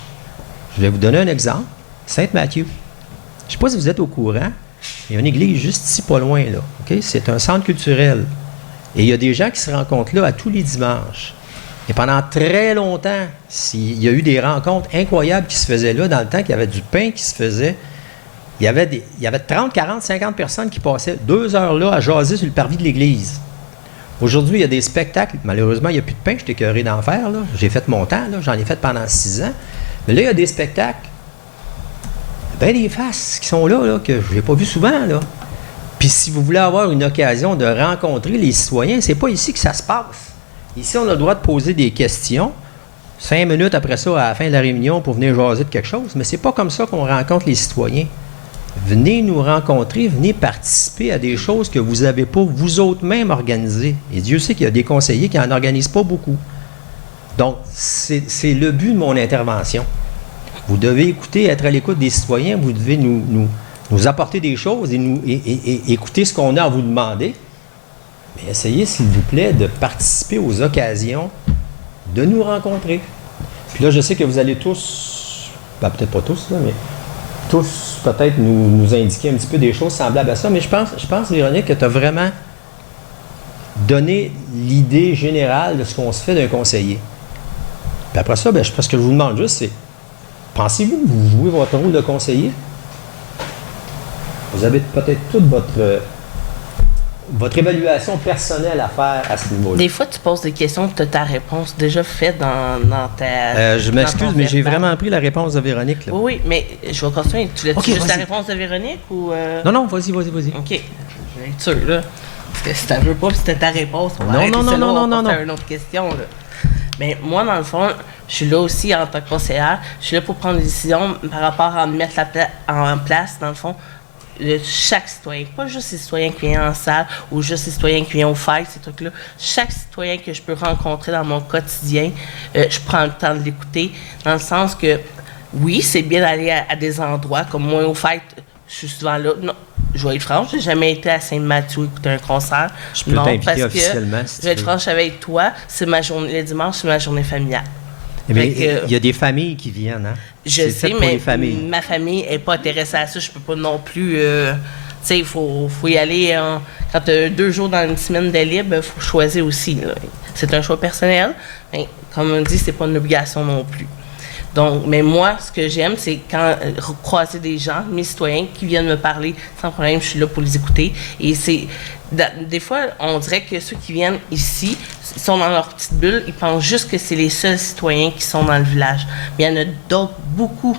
Je vais vous donner un exemple. Sainte-Mathieu. Je ne sais pas si vous êtes au courant, il y a une église juste ici, pas loin, là. OK? C'est un centre culturel. Et il y a des gens qui se rencontrent là à tous les dimanches. Et pendant très longtemps, il y a eu des rencontres incroyables qui se faisaient là, dans le temps qu'il y avait du pain qui se faisait. Il y avait 30, 40, 50 personnes qui passaient 2 heures là à jaser sur le parvis de l'église. Aujourd'hui, il y a des spectacles. Malheureusement, il n'y a plus de pain. J'étais écœuré d'en faire, là. J'ai fait mon temps, là. J'en ai fait pendant 6 ans. Mais là, il y a des spectacles. Ben des faces qui sont là, que je n'ai pas vu souvent, là. Puis si vous voulez avoir une occasion de rencontrer les citoyens, c'est pas ici que ça se passe. Ici, on a le droit de poser des questions. 5 minutes après ça, à la fin de la réunion, pour venir jaser de quelque chose. Mais c'est pas comme ça qu'on rencontre les citoyens. Venez nous rencontrer, venez participer à des choses que vous n'avez pas vous autres même organisées. Et Dieu sait qu'il y a des conseillers qui n'en organisent pas beaucoup. Donc, c'est le but de mon intervention. Vous devez écouter, être à l'écoute des citoyens, vous devez nous apporter des choses et écouter ce qu'on a à vous demander. Mais essayez, s'il vous plaît, de participer aux occasions de nous rencontrer. Puis là, je sais que vous allez tous, ben, peut-être pas tous, là, mais tous peut-être nous indiquer un petit peu des choses semblables à ça. Mais je pense Véronique, que tu as vraiment donné l'idée générale de ce qu'on se fait d'un conseiller. Puis après ça, ce que je vous demande juste, c'est, pensez-vous que vous jouez votre rôle de conseiller? Vous avez peut-être toute votre évaluation personnelle à faire à ce niveau-là. Des fois, tu poses des questions, tu as ta réponse déjà faite dans ta... Je dans m'excuse, ton mais j'ai verbal. vraiment pris la réponse de Véronique. Là. Oui, mais je vais continuer. Tu l'as-tu Ok, juste la vas-y. réponse de Véronique ou... Non, vas-y. OK. Je vais être sûr, là. Parce que si tu veux pas, puis c'était ta réponse, on va Non, arrêter non, celle-là, non, on va non, passer non. à une autre question, là. Mais moi, dans le fond, je suis là aussi en tant que conseillère. Je suis là pour prendre des décisions par rapport à mettre en place, dans le fond, chaque citoyen. Pas juste les citoyens qui viennent en salle ou juste les citoyens qui viennent aux fêtes, ces trucs-là. Chaque citoyen que je peux rencontrer dans mon quotidien, je prends le temps de l'écouter, dans le sens que, oui, c'est bien d'aller à des endroits, comme moi, aux fêtes, je suis souvent là. Non, je vais être franche, j'ai jamais été à Saint-Mathieu écouter un concert. Je peux Non, t'inviter parce que, officiellement, si je tu vais être veux. franche avec toi, c'est ma journée, le dimanche, c'est ma journée familiale. Mais Fait que- il y a des familles qui viennent, hein? Je C'est sais, fait pour mais les familles. ma famille n'est pas intéressée à ça. Je peux pas non plus... tu sais, il faut y aller... quand tu as 2 jours dans une semaine de libre, il faut choisir aussi. Là. C'est un choix personnel, mais comme on dit, c'est pas une obligation non plus. Donc, mais moi, ce que j'aime, c'est quand croiser des gens, mes citoyens, qui viennent me parler sans problème, je suis là pour les écouter. Et c'est... Des fois, on dirait que ceux qui viennent ici sont dans leur petite bulle, ils pensent juste que c'est les seuls citoyens qui sont dans le village. Mais il y en a d'autres, beaucoup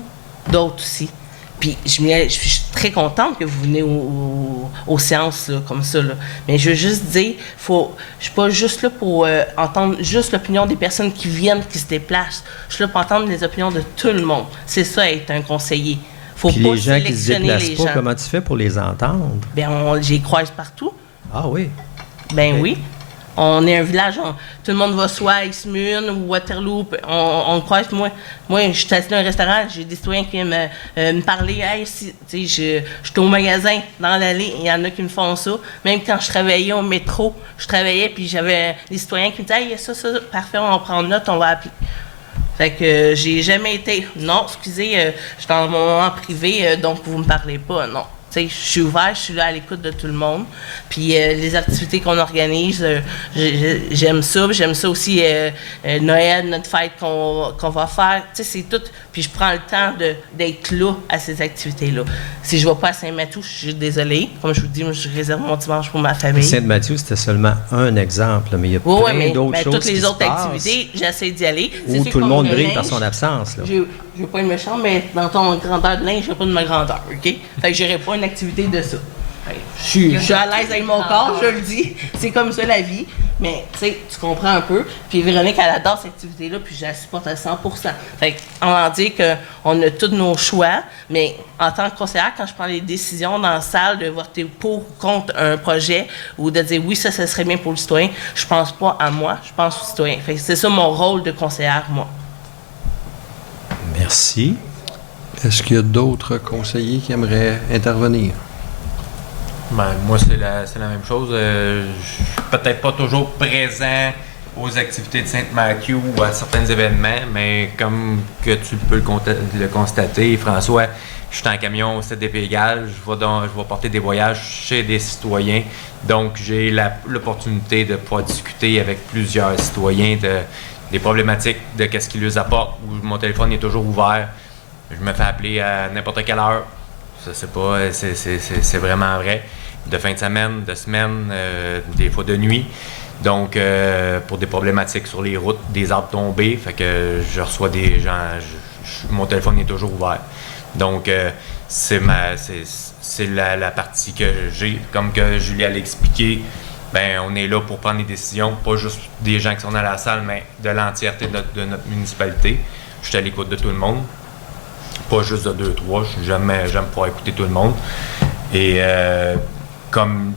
d'autres aussi. Puis je suis très contente que vous venez aux séances là, comme ça. Là. Mais je veux juste dire, je suis pas juste là pour entendre juste l'opinion des personnes qui viennent, qui se déplacent. Je suis là pour entendre les opinions de tout le monde. C'est ça, être un conseiller. Faut Puis pas les gens qui se sélectionner déplacent les pas, gens. comment tu fais pour les entendre? Ben, j'y croise partout. Ah oui. Ben oui. On est un village, tout le monde va soit à Ismune ou Waterloo, on croise. Moi, je suis assis dans un restaurant, j'ai des citoyens qui viennent me parler. Hey, je suis au magasin, dans l'allée, il y en a qui me font ça. Même quand je travaillais au métro, je travaillais, puis j'avais des citoyens qui me disaient, hey, ça, parfait, on prend note, on va appeler. Fait que j'ai jamais été, non, excusez, je suis dans mon moment privé, donc vous me parlez pas, non. Je suis ouvert, je suis là à l'écoute de tout le monde. Puis les activités qu'on organise, j'aime ça. J'aime ça aussi, Noël, notre fête qu'on va faire. C'est tout. Puis je prends le temps d'être là à ces activités-là. Si je ne vais pas à Saint-Mathieu, je suis désolée. Comme je vous dis, moi, je réserve mon dimanche pour ma famille. Saint-Mathieu, c'était seulement un exemple, mais il y a plein d'autres choses toutes les qui autres se passent, activités, j'essaie d'y aller. où tout le monde brille par son absence. Là. Je ne veux pas être méchant, mais dans ton grandeur de linge, je n'ai pas de ma grandeur, OK? Fait que j'irai pas une activité de ça. Je suis à l'aise avec mon corps, je le dis. C'est comme ça la vie. Mais tu comprends un peu. Puis Véronique, elle adore cette activité-là, puis je la supporte à 100%. Fait on va dire qu'on a tous nos choix, mais en tant que conseillère, quand je prends les décisions dans la salle de voter pour ou contre un projet ou de dire oui, ça serait bien pour le citoyen, je pense pas à moi, je pense au citoyen. Fait que c'est ça mon rôle de conseillère, moi. Merci. Est-ce qu'il y a d'autres conseillers qui aimeraient intervenir? Ben, moi, c'est la même chose. Je suis peut-être pas toujours présent aux activités de Saint-Mathieu ou à certains événements, mais comme que tu peux le constater, François, je suis en camion CDP égal, je vais porter des voyages chez des citoyens, donc j'ai l'opportunité de pouvoir discuter avec plusieurs citoyens des problématiques, de qu'est-ce qui les apporte, où mon téléphone est toujours ouvert, je me fais appeler à n'importe quelle heure, ça c'est vraiment vrai. De fin de semaine, de semaine, des fois de nuit. Donc, pour des problématiques sur les routes, des arbres tombés, fait que je reçois des gens, mon téléphone est toujours ouvert. Donc, c'est la partie que j'ai. Comme que Julie l'a expliqué, ben on est là pour prendre des décisions, pas juste des gens qui sont dans la salle, mais de l'entièreté de notre municipalité. Je suis à l'écoute de tout le monde, pas juste de 2-3. J'aime pouvoir écouter tout le monde. Et comme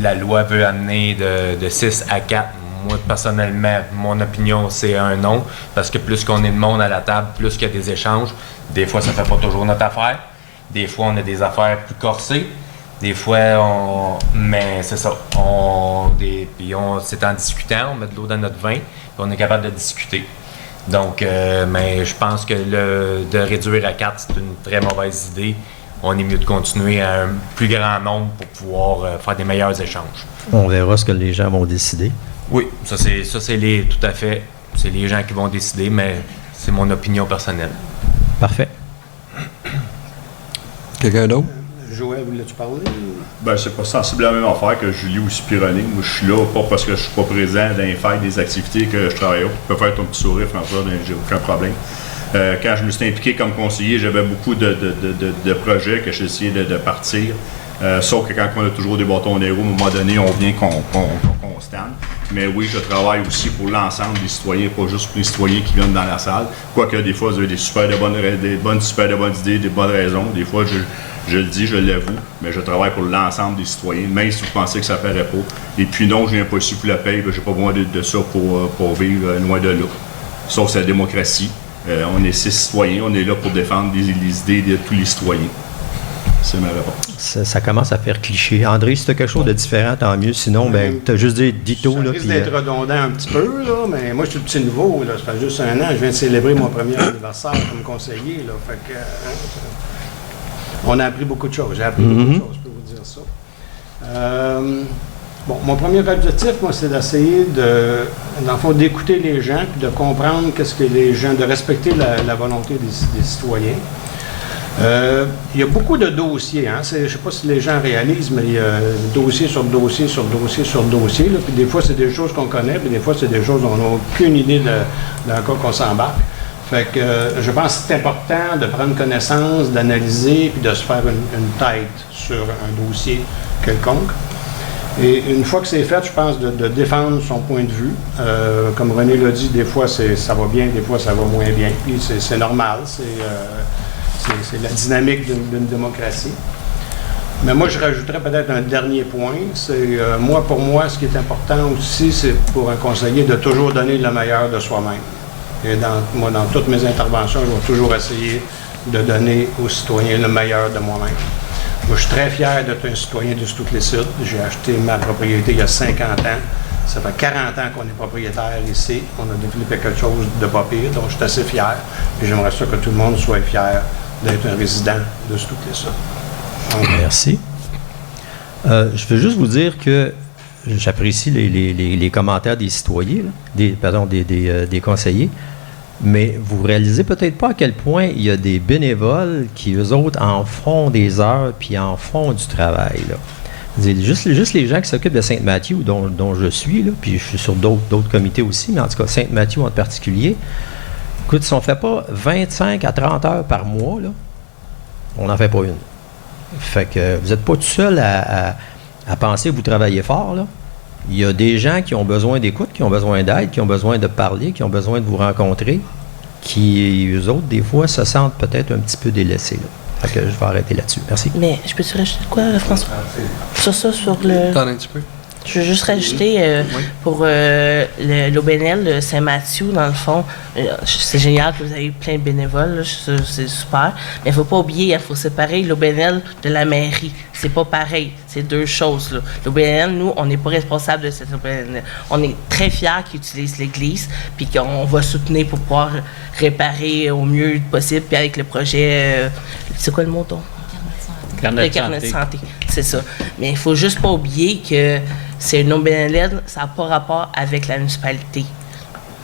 la loi veut amener de 6 à 4, moi, personnellement, mon opinion, c'est un non. Parce que plus qu'on est de monde à la table, plus qu'il y a des échanges. Des fois, ça fait pas toujours notre affaire. Des fois, on a des affaires plus corsées. Des fois, mais c'est ça. C'est en discutant, on met de l'eau dans notre vin, puis on est capable de discuter. Donc, mais je pense que de réduire à 4, c'est une très mauvaise idée. On est mieux de continuer à un plus grand nombre pour pouvoir faire des meilleurs échanges. On verra ce que les gens vont décider. Oui, tout à fait. C'est les gens qui vont décider, mais c'est mon opinion personnelle. Parfait. Quelqu'un d'autre? Joël, voulais-tu parler? Ben, c'est pas sensible à la même affaire que Julie ou Spironique. Moi, je suis là, pas parce que je suis pas présent dans les fêtes, des activités que je travaille. Tu peux faire ton petit sourire, François, j'ai aucun problème. Quand je me suis impliqué comme conseiller, j'avais beaucoup de projets que j'essayais de partir. Sauf que quand on a toujours des bâtons des roues, à un moment donné, on vient qu'on stagne. Mais oui, je travaille aussi pour l'ensemble des citoyens, pas juste pour les citoyens qui viennent dans la salle. Quoique des fois, vous avez des super de bonnes idées, des bonnes raisons. Des fois, je le dis, je l'avoue, mais je travaille pour l'ensemble des citoyens, même si vous pensez que ça ne ferait pas. Et puis non, je ne viens pas ici pour la paye, je n'ai pas besoin de ça pour vivre loin de là. Sauf c'est la démocratie. On est 6 citoyens, on est là pour défendre les idées de tous les citoyens. C'est ma réponse. Ça commence à faire cliché. André, si tu as quelque chose de différent, tant mieux. Sinon, ben, tu as juste dit dito. Ça risque d'être redondant un petit peu, là, mais moi, je suis le petit nouveau. Là, ça fait juste 1 an. Je viens de célébrer mon premier anniversaire comme conseiller. Là, fait que, on a appris beaucoup de choses. J'ai appris beaucoup de choses, je peux vous dire ça. Bon, mon premier objectif, moi, c'est d'essayer dans le fond, d'écouter les gens, puis de comprendre qu'est-ce que les gens, de respecter la volonté des citoyens. Il y a beaucoup de dossiers, hein? Je ne sais pas si les gens réalisent, mais il y a dossier sur dossier sur dossier sur dossier. Là. Puis des fois, c'est des choses qu'on connaît, puis des fois, c'est des choses dont on n'a aucune idée dans le cas qu'on s'embarque. Fait que je pense que c'est important de prendre connaissance, d'analyser, puis de se faire une tête sur un dossier quelconque. Et une fois que c'est fait, je pense de défendre son point de vue. Comme René l'a dit, des fois, ça va bien, des fois, ça va moins bien. Puis c'est normal, c'est la dynamique d'une démocratie. Mais moi, je rajouterais peut-être un dernier point. C'est pour moi, ce qui est important aussi, c'est pour un conseiller de toujours donner le meilleur de soi-même. Et dans toutes mes interventions, je vais toujours essayer de donner aux citoyens le meilleur de moi-même. Moi, je suis très fier d'être un citoyen de Stout-les-Sud. J'ai acheté ma propriété il y a 50 ans. Ça fait 40 ans qu'on est propriétaire ici. On a développé quelque chose de pas pire, donc je suis assez fier. Et j'aimerais ça que tout le monde soit fier d'être un résident de Stout-les-Sud. Merci. Je veux juste vous dire que j'apprécie les commentaires des citoyens, des conseillers, mais vous réalisez peut-être pas à quel point il y a des bénévoles qui, eux autres, en font des heures puis en font du travail. Là. Juste les gens qui s'occupent de Saint-Mathieu, dont je suis, là, puis je suis sur d'autres comités aussi, mais en tout cas Saint-Mathieu en particulier. Écoute, si on ne fait pas 25 à 30 heures par mois, là, on n'en fait pas une. Fait que vous n'êtes pas tout seul à penser que vous travaillez fort, là. Il y a des gens qui ont besoin d'écoute, qui ont besoin d'aide, qui ont besoin de parler, qui ont besoin de vous rencontrer, qui, eux autres, des fois, se sentent peut-être un petit peu délaissés, là. Fait que je vais arrêter là-dessus. Merci. Mais je peux-tu rajouter quoi, François? Sur ça, sur le... Attends un petit peu. Je veux juste rajouter pour l'OBNL Saint-Mathieu, dans le fond, c'est génial que vous avez plein de bénévoles, là, c'est super. Mais il ne faut pas oublier, il faut séparer l'OBNL de la mairie. C'est pas pareil, c'est deux choses. L'OBNL, nous, on n'est pas responsable de cette OBNL. On est très fiers qu'ils utilisent l'église, puis qu'on va soutenir pour pouvoir réparer au mieux possible, puis avec le projet, c'est quoi le mot, ton? Le carnet de santé, c'est ça. Mais il ne faut juste pas oublier que c'est une OBNL, ça n'a pas rapport avec la municipalité.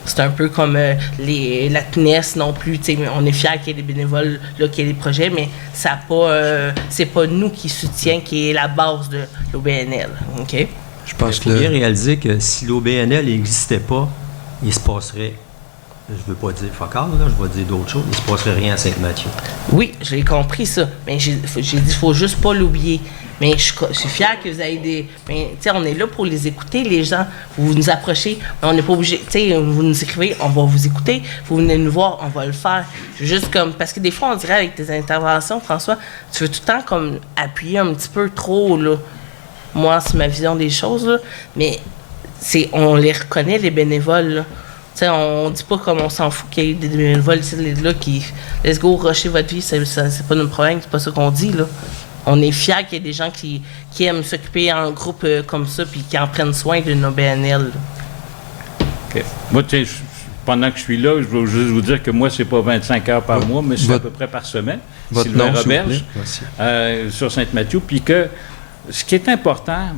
C'est un peu comme la CNES non plus. On est fiers qu'il y ait des bénévoles, là, qu'il y ait des projets, mais ça c'est pas nous qui soutient, qui est la base de l'OBNL. OK? Je pense Il faut bien réaliser que si l'OBNL n'existait pas, il se passerait... Je ne veux pas dire focal, là, je vais dire d'autres choses. Il ne se passerait rien à Saint-Mathieu. Oui, j'ai compris ça. Mais j'ai dit qu'il ne faut juste pas l'oublier. Mais je suis fière que vous ayez des... Mais, on est là pour les écouter, les gens. Vous nous approchez, mais on n'est pas obligé... Vous nous écrivez, on va vous écouter. Vous venez nous voir, on va le faire. Juste comme... Parce que des fois, on dirait avec tes interventions, François, tu veux tout le temps comme appuyer un petit peu trop, là. Moi, c'est ma vision des choses, là. Mais on les reconnaît, les bénévoles, là. T'sais, on dit pas comme on s'en fout qu'il y ait des bénévoles là qui let's go rusher votre vie, c'est pas notre problème, c'est pas ça qu'on dit, là. On est fiers qu'il y ait des gens qui aiment s'occuper en groupe comme ça puis qui en prennent soin d'une OBNL. OK. Moi, pendant que je suis là, je veux juste vous dire que moi, c'est pas 25 heures par mois, mais c'est à peu près par semaine. Sylvain Roberge, sur Saint-Mathieu. Puis que ce qui est important,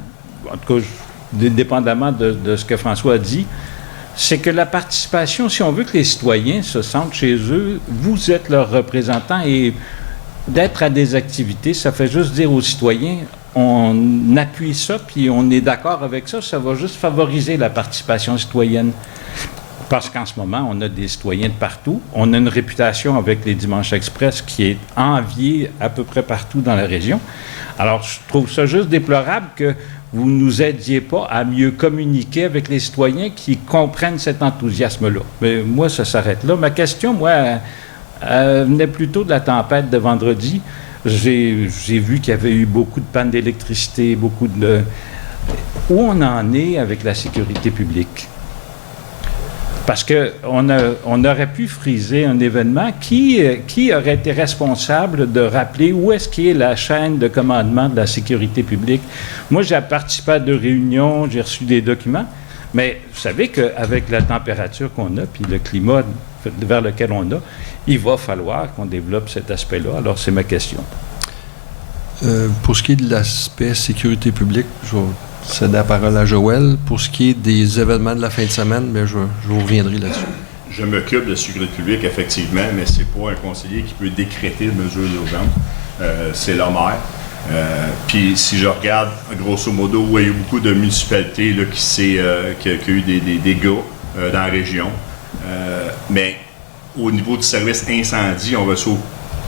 en tout cas, dépendamment de ce que François a dit, c'est que la participation, si on veut que les citoyens se sentent chez eux, vous êtes leurs représentants et d'être à des activités, ça fait juste dire aux citoyens, on appuie ça, puis on est d'accord avec ça, ça va juste favoriser la participation citoyenne. Parce qu'en ce moment, on a des citoyens de partout. On a une réputation avec les Dimanches Express qui est enviée à peu près partout dans la région. Alors, je trouve ça juste déplorable que vous ne nous aidiez pas à mieux communiquer avec les citoyens qui comprennent cet enthousiasme-là. Mais moi, ça s'arrête là. Ma question, moi, venait plutôt de la tempête de vendredi. J'ai vu qu'il y avait eu beaucoup de pannes d'électricité, beaucoup de... Où on en est avec la sécurité publique? Parce qu'on aurait pu friser un événement. Qui aurait été responsable de rappeler où est-ce qu'est la chaîne de commandement de la sécurité publique? Moi, j'ai participé à 2 réunions, j'ai reçu des documents, mais vous savez qu'avec la température qu'on a, puis le climat vers lequel on a, il va falloir qu'on développe cet aspect-là. Alors, c'est ma question. Pour ce qui est de l'aspect sécurité publique, céder la parole à Joël. Pour ce qui est des événements de la fin de semaine, bien, je vous reviendrai là-dessus. Je m'occupe de sécurité publique, effectivement, mais c'est pas un conseiller qui peut décréter de mesures d'urgence. C'est le maire. Puis si je regarde, grosso modo, il y a eu beaucoup de municipalités là, qui a eu des dégâts dans la région. Mais au niveau du service incendie, on reçoit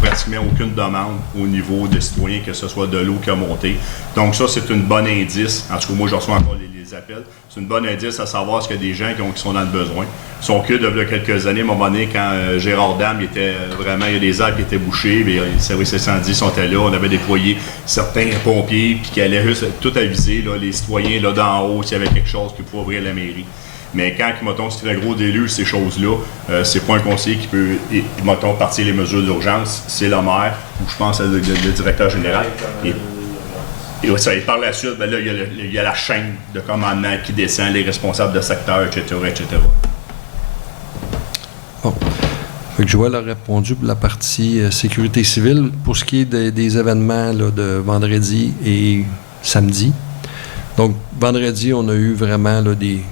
pratiquement aucune demande au niveau des citoyens, que ce soit de l'eau qui a monté. Donc ça, c'est une bonne indice. En tout cas, moi, je reçois encore les appels. C'est une bonne indice à savoir ce qu'il y a des gens qui sont dans le besoin. Ils sont que depuis quelques années, à un moment donné, quand Gérard Dame il y a des arbres qui étaient bouchés, les services incendies sont là, on avait déployé certains pompiers puis qui allaient juste tout aviser là, les citoyens là d'en haut s'il y avait quelque chose qui pouvait ouvrir la mairie. Mais quand, mettons, c'est un gros déluge, ces choses-là, c'est pas un conseiller qui peut, mettons, partir les mesures d'urgence, c'est le maire, ou je pense le directeur général. Et par la suite, ben là, il y a la chaîne de commandement qui descend, les responsables de secteur, etc., etc. Bon. Fait que Joël a répondu pour la partie sécurité civile. Pour ce qui est des événements là, de vendredi et samedi, donc vendredi, on a eu vraiment là, des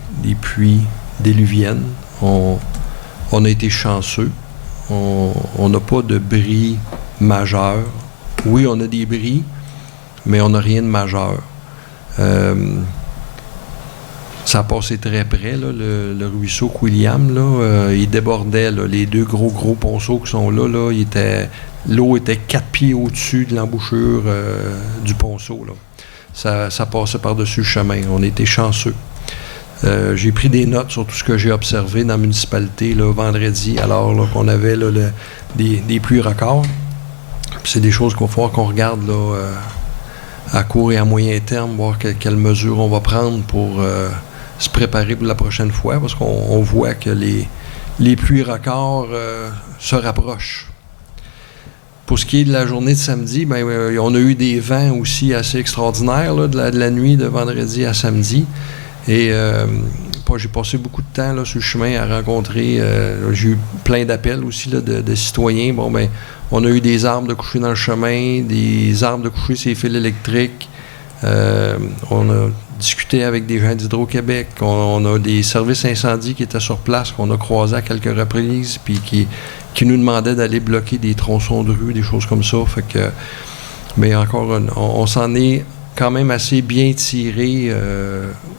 pluies diluviennes. On a été chanceux. On n'a pas de bris majeur. Oui, on a des bris, mais on n'a rien de majeur. Ça a passé très près, là, le ruisseau Quilliam, là, il débordait, là, les deux gros ponceaux qui sont là, l'eau était 4 pieds au-dessus de l'embouchure du ponceau. Là. Ça passait par-dessus le chemin. On était chanceux. J'ai pris des notes sur tout ce que j'ai observé dans la municipalité là, vendredi, alors là, qu'on avait là, des pluies records. Puis c'est des choses qu'il va falloir qu'on regarde là, à court et à moyen terme, voir quelles mesures on va prendre pour se préparer pour la prochaine fois, parce qu'on voit que les pluies records se rapprochent. Pour ce qui est de la journée de samedi, bien, on a eu des vents aussi assez extraordinaires là, de la nuit de vendredi à samedi. Et j'ai passé beaucoup de temps là, sur le chemin à rencontrer. J'ai eu plein d'appels aussi là, de citoyens. Bon, ben, on a eu des arbres de coucher dans le chemin, des arbres de coucher sur les fils électriques. On a discuté avec des gens d'Hydro-Québec. On a des services incendies qui étaient sur place, qu'on a croisés à quelques reprises, puis qui nous demandaient d'aller bloquer des tronçons de rue, des choses comme ça. Fait que, mais encore, on s'en est quand même assez bien tiré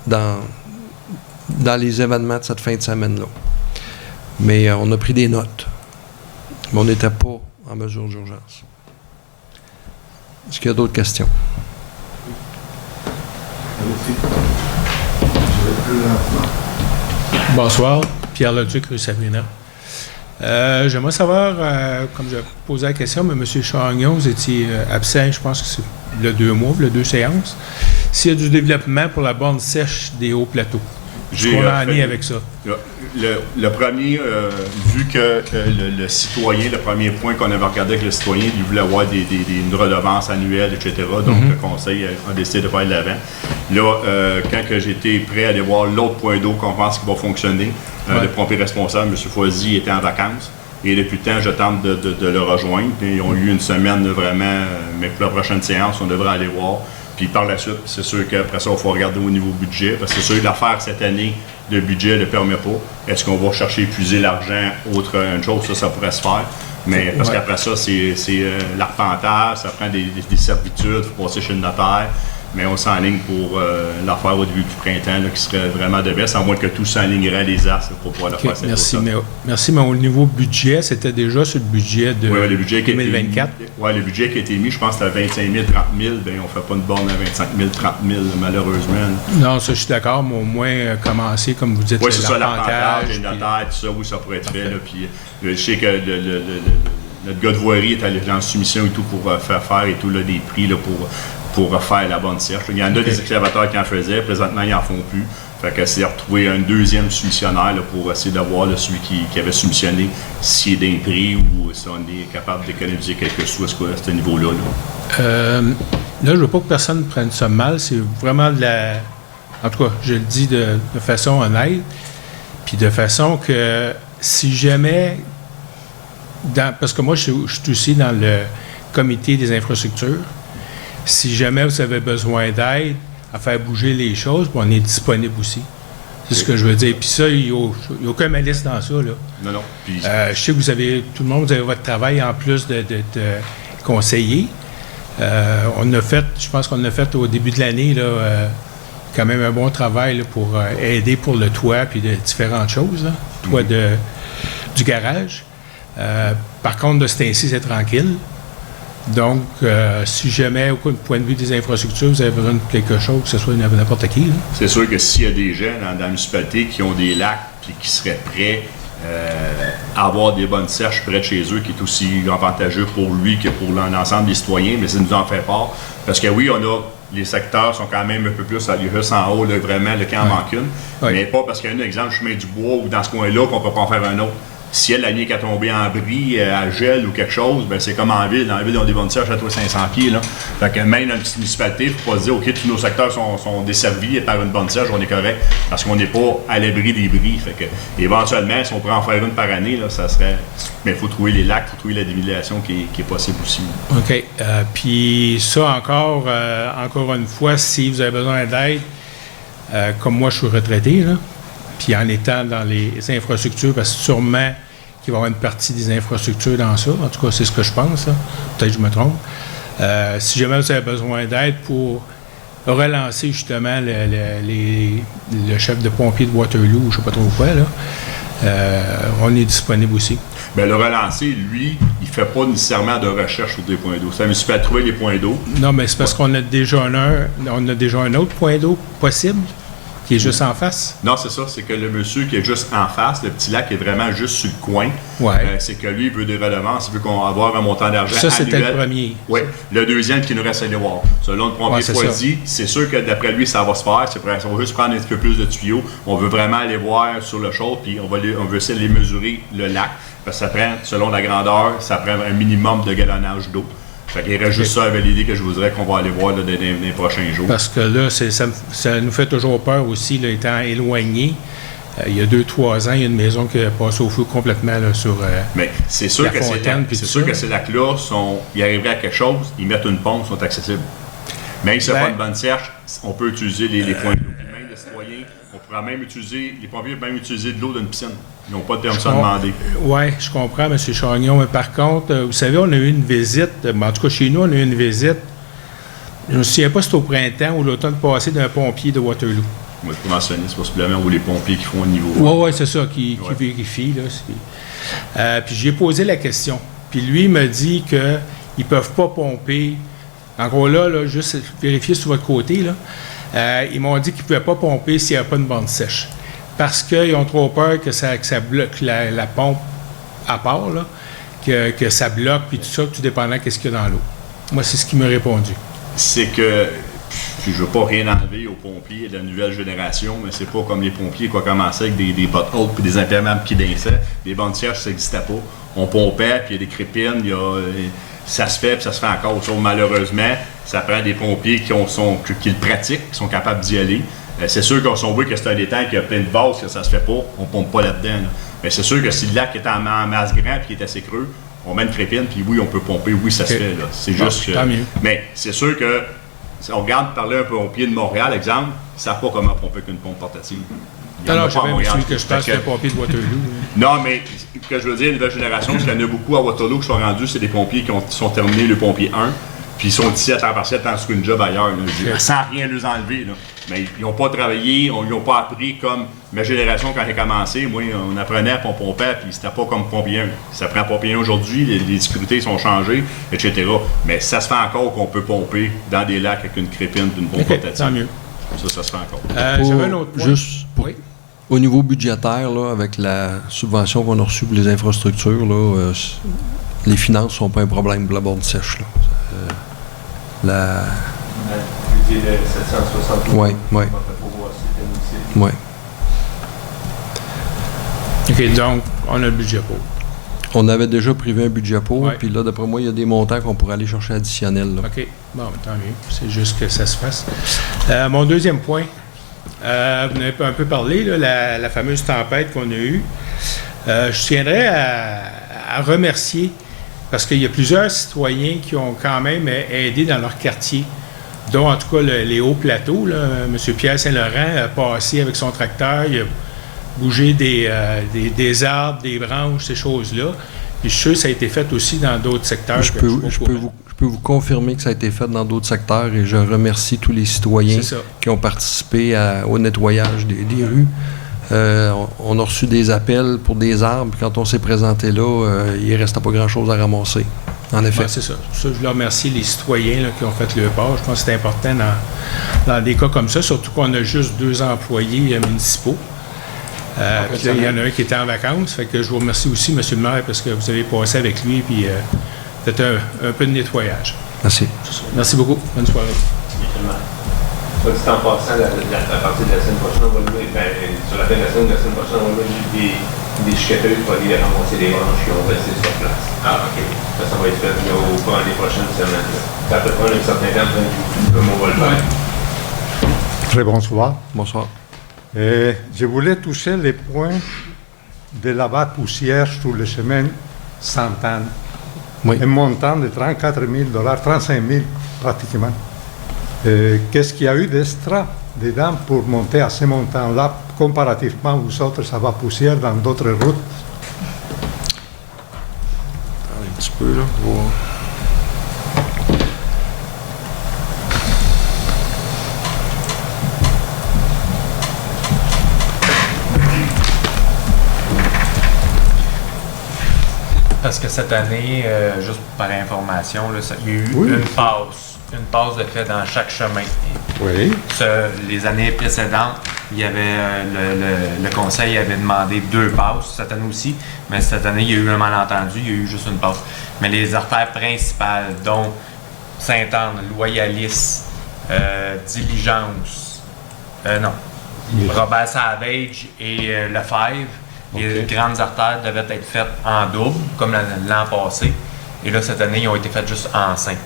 dans les événements de cette fin de semaine-là. Mais on a pris des notes. Mais on n'était pas en mesure d'urgence. Est-ce qu'il y a d'autres questions? Bonsoir, Pierre Leduc, rue Sabrina. J'aimerais savoir, comme j'ai posé la question, mais M. Chagnon, vous étiez absent, je pense que c'est le 2 mois, le 2 séances. S'il y a du développement pour la borne sèche des hauts plateaux, est-ce qu'on en est avec ça? Le premier, vu que le citoyen, le premier point qu'on avait regardé avec le citoyen, il voulait avoir une redevance annuelle, etc. Donc, le conseil a décidé de faire de l'avant. Là, quand j'étais prêt à aller voir l'autre point d'eau qu'on pense qu'il va fonctionner, le pompier responsable, M. Foisy, était en vacances. Et depuis le temps, je tente de le rejoindre. Ils ont eu une semaine vraiment, mais pour la prochaine séance, on devrait aller voir. Puis par la suite, c'est sûr qu'après ça, il faut regarder au niveau budget, parce que c'est sûr que l'affaire cette année, le budget ne le permet pas. Est-ce qu'on va chercher à épuiser l'argent autre une chose? Ça pourrait se faire. Mais parce qu'après ça, c'est l'arpentage, ça prend des servitudes, il faut passer chez le notaire. Mais on s'enligne pour l'affaire au début du printemps, là, qui serait vraiment de baisse, à moins que tout s'enlignerait les astres pour pouvoir le faire cette fois. Merci, mais au niveau budget, c'était déjà sur le budget de 2024? Oui, le budget qui a été mis, je pense que c'était à 25 000, 30 000. Bien, on ne fait pas une borne à 25 000, 30 000, malheureusement. Non, ça, je suis d'accord, mais au moins commencer, comme vous dites, oui, c'est ça, l'arpentage, les notaires, tout ça, oui, ça pourrait être fait. Là, puis, je sais que notre gars de voirie est allé en soumission et tout pour faire et tout, là, des prix là, pour refaire la bonne serre. Il y en a des excavateurs qui en faisaient, présentement, ils n'en font plus. Fait que c'est de retrouver un deuxième soumissionnaire là, pour essayer d'avoir là, celui qui avait soumissionné, s'il est d'un prix ou si on est capable d'économiser quelques sous à ce niveau-là. Là, je ne veux pas que personne prenne ça mal. C'est vraiment de la... En tout cas, je le dis de façon honnête, puis de façon que si jamais... parce que moi, je suis aussi dans le comité des infrastructures. Si jamais vous avez besoin d'aide, à faire bouger les choses, puis on est disponible aussi. C'est ce que je veux dire. Puis ça, il n'y a aucun malice dans ça, là. Non. Puis... je sais que vous avez votre travail en plus d'être conseiller. Je pense qu'on a fait au début de l'année, là, quand même un bon travail là, pour aider pour le toit puis de différentes choses, là. Toit du garage. Par contre, de ce temps-ci, c'est tranquille. Donc, si jamais, au point de vue des infrastructures, vous avez besoin de quelque chose, que ce soit n'importe qui. Là. C'est sûr que s'il y a des gens dans la municipalité qui ont des lacs puis qui seraient prêts à avoir des bonnes serches près de chez eux, qui est aussi avantageux pour lui que pour l'ensemble des citoyens, mais ça nous en fait part. Parce que oui, les secteurs sont quand même un peu plus juste en haut, là, vraiment, le camp en manque une. Mais pas parce qu'il y a un exemple, chemin du bois ou dans ce coin-là qu'on ne peut pas en faire un autre. Si la ligne est tombée en bris, à gel ou quelque chose, ben c'est comme en ville. Dans la ville, ils ont des bonnes serches à toi 500 pieds. Là. Fait que même dans une petite municipalité, il ne faut pas se dire, OK, tous nos secteurs sont desservis par une bonne serche, on est correct, parce qu'on n'est pas à l'abri des bris. Fait que, éventuellement, si on pourrait en faire une par année, là, ça serait... Mais il faut trouver les lacs, il faut trouver la démilation qui est possible aussi. OK. Puis ça, encore une fois, si vous avez besoin d'aide, comme moi, je suis retraité, là, puis en étant dans les infrastructures, parce que sûrement qu'il va y avoir une partie des infrastructures dans ça. En tout cas, c'est ce que je pense. Là. Peut-être que je me trompe. Si jamais vous avez besoin d'aide pour relancer justement le chef de pompier de Waterloo, je ne sais pas trop quoi, là, on est disponible aussi. Bien, le relancer, lui, il ne fait pas nécessairement de recherche sur des points d'eau. Ça me suffit à trouver les points d'eau. Non, mais c'est parce qu'on a déjà un autre point d'eau possible qui est juste en face. Non, c'est ça. C'est que le monsieur qui est juste en face, le petit lac est vraiment juste sur le coin. Ouais. C'est que lui, il veut des redevances, il veut qu'on avoir un montant d'argent ça, annuel. c'était le premier. Oui. Le deuxième qui nous reste à aller voir. Selon le pompier choisi, c'est sûr que d'après lui, ça va se faire. On va juste prendre un petit peu plus de tuyaux. On veut vraiment aller voir sur le show, puis on veut essayer de les mesurer, le lac. Parce que ça prend, selon la grandeur, ça prend un minimum de galonnage d'eau. Fait qu'il reste juste ça à valider que je vous dirais qu'on va aller voir là, dans les prochains jours. Parce que là, ça nous fait toujours peur aussi, là, étant éloigné. Il y a 2-3 ans, il y a une maison qui a passé au feu complètement là, sur mais c'est sûr que ces lacs-là, ils arriveraient à quelque chose, ils mettent une pompe, ils sont accessibles. Même si c'est pas une bonne serche, on peut utiliser les points d'eau. Même les citoyens, on pourra même utiliser, les pompiers peuvent même utiliser de l'eau d'une piscine. Ils n'ont pas de permission à demander. Oui, je comprends, M. Chagnon, mais par contre, vous savez, on a eu une visite, en tout cas chez nous, on a eu une visite, je ne me souviens pas si c'était au printemps ou l'automne passé d'un pompier de Waterloo. Moi, je peux mentionner, c'est possiblement où les pompiers qui font un niveau. Oui, c'est ça, qui vérifient. Là, puis j'ai posé la question. Puis lui, il m'a dit qu'ils ne peuvent pas pomper. Encore là, juste vérifier sur votre côté, là. Ils m'ont dit qu'ils ne pouvaient pas pomper s'il n'y avait pas une bande sèche. Parce qu'ils ont trop peur que ça bloque la pompe à part, là, que ça bloque, puis tout ça, tout dépendant de ce qu'il y a dans l'eau. Moi, c'est ce qu'il m'a répondu. C'est que, je ne veux pas rien enlever aux pompiers de la nouvelle génération, mais c'est pas comme les pompiers qui ont commencé avec des bottes hautes puis des imperméables qui d'insectes. Des bandes sèches, ça n'existait pas. On pompait, puis il y a des crépines, ça se fait, puis ça se fait encore. Sauf malheureusement, ça prend des pompiers qui le pratiquent, qui sont capables d'y aller. C'est sûr qu'on voit que c'est un étang qui a plein de vases, que ça se fait pas, on pompe pas là-dedans. Là. Mais c'est sûr que si le lac est en masse grand et qu'il est assez creux, on met une crépine, puis oui, on peut pomper, oui, ça se fait. Là. C'est juste que... Mais c'est sûr que, si on regarde parler un pompier de Montréal, exemple, ils ne savent pas comment pomper qu'une pompe portative. Alors, je vais celui que je pense que c'est un pompier de Waterloo. Non, mais ce que je veux dire, la nouvelle génération, parce qu'il y en a beaucoup à Waterloo qui sont rendus, c'est des pompiers qui sont terminés le pompier 1. Puis ils sont ici à temps partiel, tant qu'une job ailleurs, là, sans rien les enlever. Là. Mais ils n'ont pas travaillé, ils n'ont pas appris comme ma génération quand j'ai commencé. Moi, on apprenait, puis on pompait, puis c'était pas comme pompier 1. Ça prend pompier 1 aujourd'hui, les difficultés sont changées, etc. Mais ça se fait encore qu'on peut pomper dans des lacs avec une crépine et une pompe portative. Tant mieux. Ça se fait encore. J'avais un autre point. Juste au niveau budgétaire, là, avec la subvention qu'on a reçue pour les infrastructures, là, les finances ne sont pas un problème pour la bande sèche. Là. Budget de 760 000. Oui. Oui. OK, donc, on a le budget pour. On avait déjà prévu un budget pour, Ouais. puis là, d'après moi, il y a des montants qu'on pourrait aller chercher additionnels. Là. OK, bon, tant mieux. C'est juste que ça se fasse. Mon deuxième point, vous en avez un peu parlé, là, la fameuse tempête qu'on a eue. Je tiendrais à remercier, parce qu'il y a plusieurs citoyens qui ont quand même aidé dans leur quartier. dont en tout cas les hauts plateaux. Là. M. Pierre Saint-Laurent a passé avec son tracteur, il a bougé des arbres, des branches, ces choses-là. Puis je suis sûr que ça a été fait aussi dans d'autres secteurs. Je peux vous confirmer que ça a été fait dans d'autres secteurs et je remercie tous les citoyens qui ont participé au nettoyage des rues. On a reçu des appels pour des arbres. Quand on s'est présenté là, il ne restait pas grand-chose à ramasser. En effet. C'est ça. Je leur remercie les citoyens là, qui ont fait le part. Je pense que c'est important dans des cas comme ça, surtout qu'on a juste 2 employés municipaux. Puis là, il y en a un qui était en vacances. Fait que je vous remercie aussi, M. le maire, parce que vous avez passé avec lui et fait un peu de nettoyage. Merci. Merci beaucoup. Bonne soirée. Soit dit en passant, à partir de la semaine prochaine, on va lever, sur la fin de la semaine prochaine, on va lever des chiqueteuses pour aller ramasser les branches qui ont resté sur place. Ah, OK. Ça va être fait là, au cours des prochaines semaines. Ça peut prendre un certain temps, comme on va le faire. Très bonsoir. Bonsoir. Je voulais toucher les points de la bas poussière sur le chemin Sainte-Anne. Oui. Un montant de 34 000 $, 35 000 pratiquement. Qu'est-ce qu'il y a eu d'extra dedans pour monter à ce montant-là, comparativement aux autres, ça va poussière dans d'autres routes? Un petit peu, là, pour voir. Parce que cette année, juste par information, là, il y a eu une passe de fait dans chaque chemin. Oui. Les années précédentes, il y avait le conseil avait demandé 2 passes, cette année aussi, mais cette année, il y a eu un malentendu, il y a eu juste une passe. Mais les artères principales, dont Sainte-Anne, Loyalis, Diligence, Robert Savage et Lefebvre, les grandes artères devaient être faites en double, comme l'an passé. Et là, cette année, ils ont été faites juste en simple.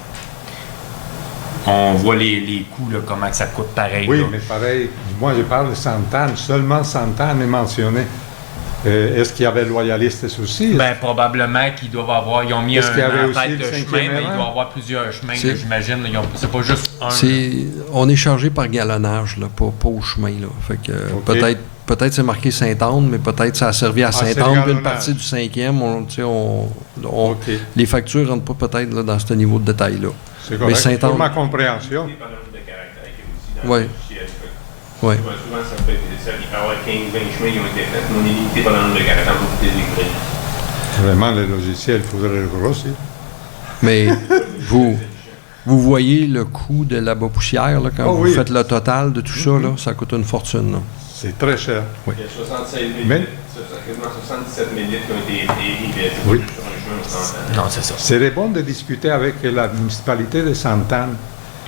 On voit les coûts, là, comment que ça coûte pareil. Oui, là. mais pareil, moi je parle de Sainte-Anne, seulement Sainte-Anne est mentionné. Est-ce qu'il y avait loyalistes aussi? Ben, probablement qu'ils doivent avoir, ils ont mis un tête de chemin, mais il doit y avoir plusieurs chemins, là, j'imagine. C'est pas juste un. On est chargé par galonnage, là, pas au chemin. Là. Fait que peut-être c'est marqué Sainte-Anne, mais peut-être ça a servi à Sainte-Anne, une partie du 5e. Les factures ne rentrent pas peut-être là, dans ce niveau de détail-là. C'est correct, c'est pour ma compréhension. Oui. Oui. Souvent, ça peut être ça. Il peut y avoir 15-20 chemins qui ont été faits, mais on est limité par le nombre de caractères pour les délivrer. Vraiment, le logiciel, il faudrait le grossir. Mais vous voyez le coût de la bas-poussière, là, quand vous faites le total de tout ça, là, ça coûte une fortune. Là. C'est très cher. Oui. Il y a 67 000 litres, quasiment 77 000 litres qui ont été livrés sur un chemin au Sainte-Anne. Non, c'est ça. C'est bon de discuter avec la municipalité de Sainte-Anne,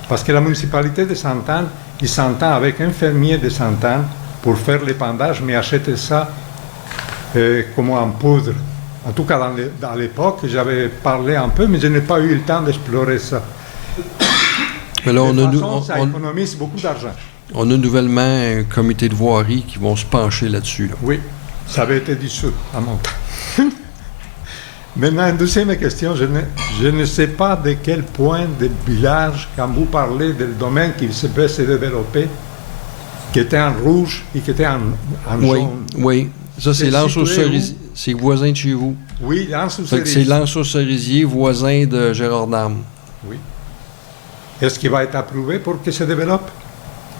parce que la municipalité de Sainte-Anne, il s'entend avec un fermier de Sainte-Anne pour faire l'épandage, mais acheter ça comme en poudre. En tout cas, dans l'époque, j'avais parlé un peu, mais je n'ai pas eu le temps d'explorer ça. Mais là, ça économise beaucoup d'argent. On a nouvellement un comité de voirie qui vont se pencher là-dessus. Là. Oui, ça avait été dissous à mon temps. Maintenant, une deuxième question. Je ne sais pas de quel point de village, quand vous parlez du domaine qui peut se développer, qui était en rouge et qui était en jaune. Oui, ça c'est L'Anse-aux-Cerisiers. C'est voisin de chez vous. Oui, L'Anse-aux-Cerisiers. C'est L'Anse-aux-Cerisiers, voisin de Gérardame. Oui. Est-ce qu'il va être approuvé pour qu'il se développe?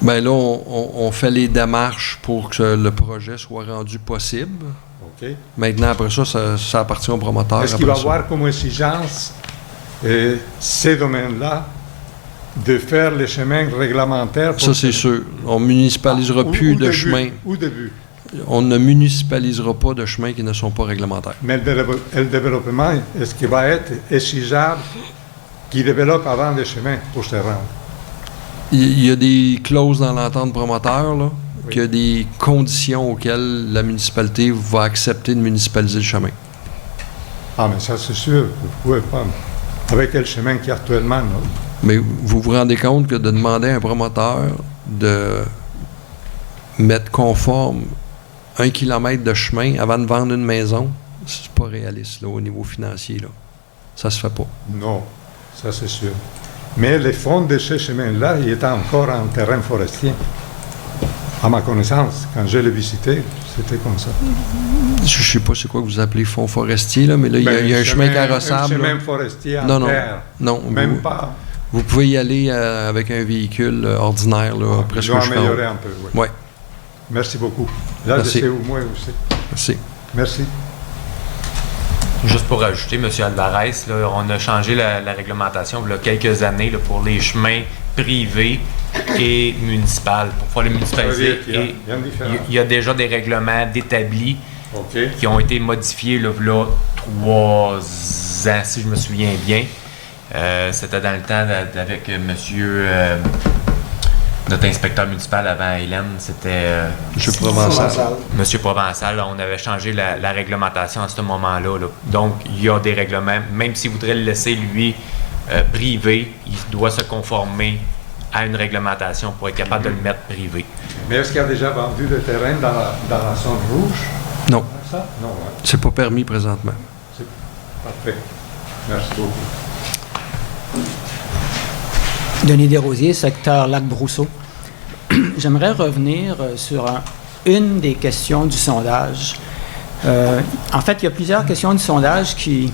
Bien là, on fait les démarches pour que le projet soit rendu possible. OK. Maintenant, après ça appartient au promoteur. Est-ce qu'il va avoir comme exigence ces domaines-là de faire les chemins réglementaires? Ça, c'est sûr. On ne municipalisera plus de chemins. Au début. On ne municipalisera pas de chemins qui ne sont pas réglementaires. Mais le développement, est-ce qu'il va être exigeable qui développe avant les chemins pour se rendre? Il y a des clauses dans l'entente promoteur, là, qu'il y a des conditions auxquelles la municipalité va accepter de municipaliser le chemin. Ah, mais ça, c'est sûr. Vous pouvez pas. Avec le chemin qu'il y a actuellement, non? Mais vous vous rendez compte que de demander à un promoteur de mettre conforme 1 kilomètre de chemin avant de vendre une maison, c'est pas réaliste là, au niveau financier. Là. Ça se fait pas. Non, ça c'est sûr. Mais le fond de ce chemin-là, il était encore en terrain forestier. À ma connaissance, quand je l'ai visité, c'était comme ça. Je ne sais pas c'est quoi que vous appelez fond forestier, là, mais là, il y a un chemin carrossable. Un chemin forestier en non, terre. Non, même pas. Vous pouvez y aller avec un véhicule ordinaire, là, presque jusqu'en haut. Améliorer un peu, oui. Ouais. Merci beaucoup. Là, Merci. je sais où moi aussi. Merci. Merci. Juste pour ajouter, M. Alvarez, là, on a changé la réglementation il y a quelques années là, pour les chemins privés et municipaux. Pour pouvoir les municipaliser, il y a déjà des règlements d'établis qui ont été modifiés là, 3 ans, si je me souviens bien. C'était dans le temps avec monsieur... notre inspecteur municipal avant Hélène, c'était M. Provençal. M. Provençal, on avait changé la réglementation à ce moment-là. Là. Donc, il y a des règlements. Même s'il voudrait le laisser, lui, privé, il doit se conformer à une réglementation pour être capable de le mettre privé. Mais est-ce qu'il a déjà vendu le terrain dans la zone rouge? Non. Ça? Non, ouais. C'est pas permis présentement. C'est parfait. Merci beaucoup. Denis Desrosiers, secteur Lac-Brousseau. J'aimerais revenir sur une des questions du sondage. En fait, il y a plusieurs questions du sondage qui...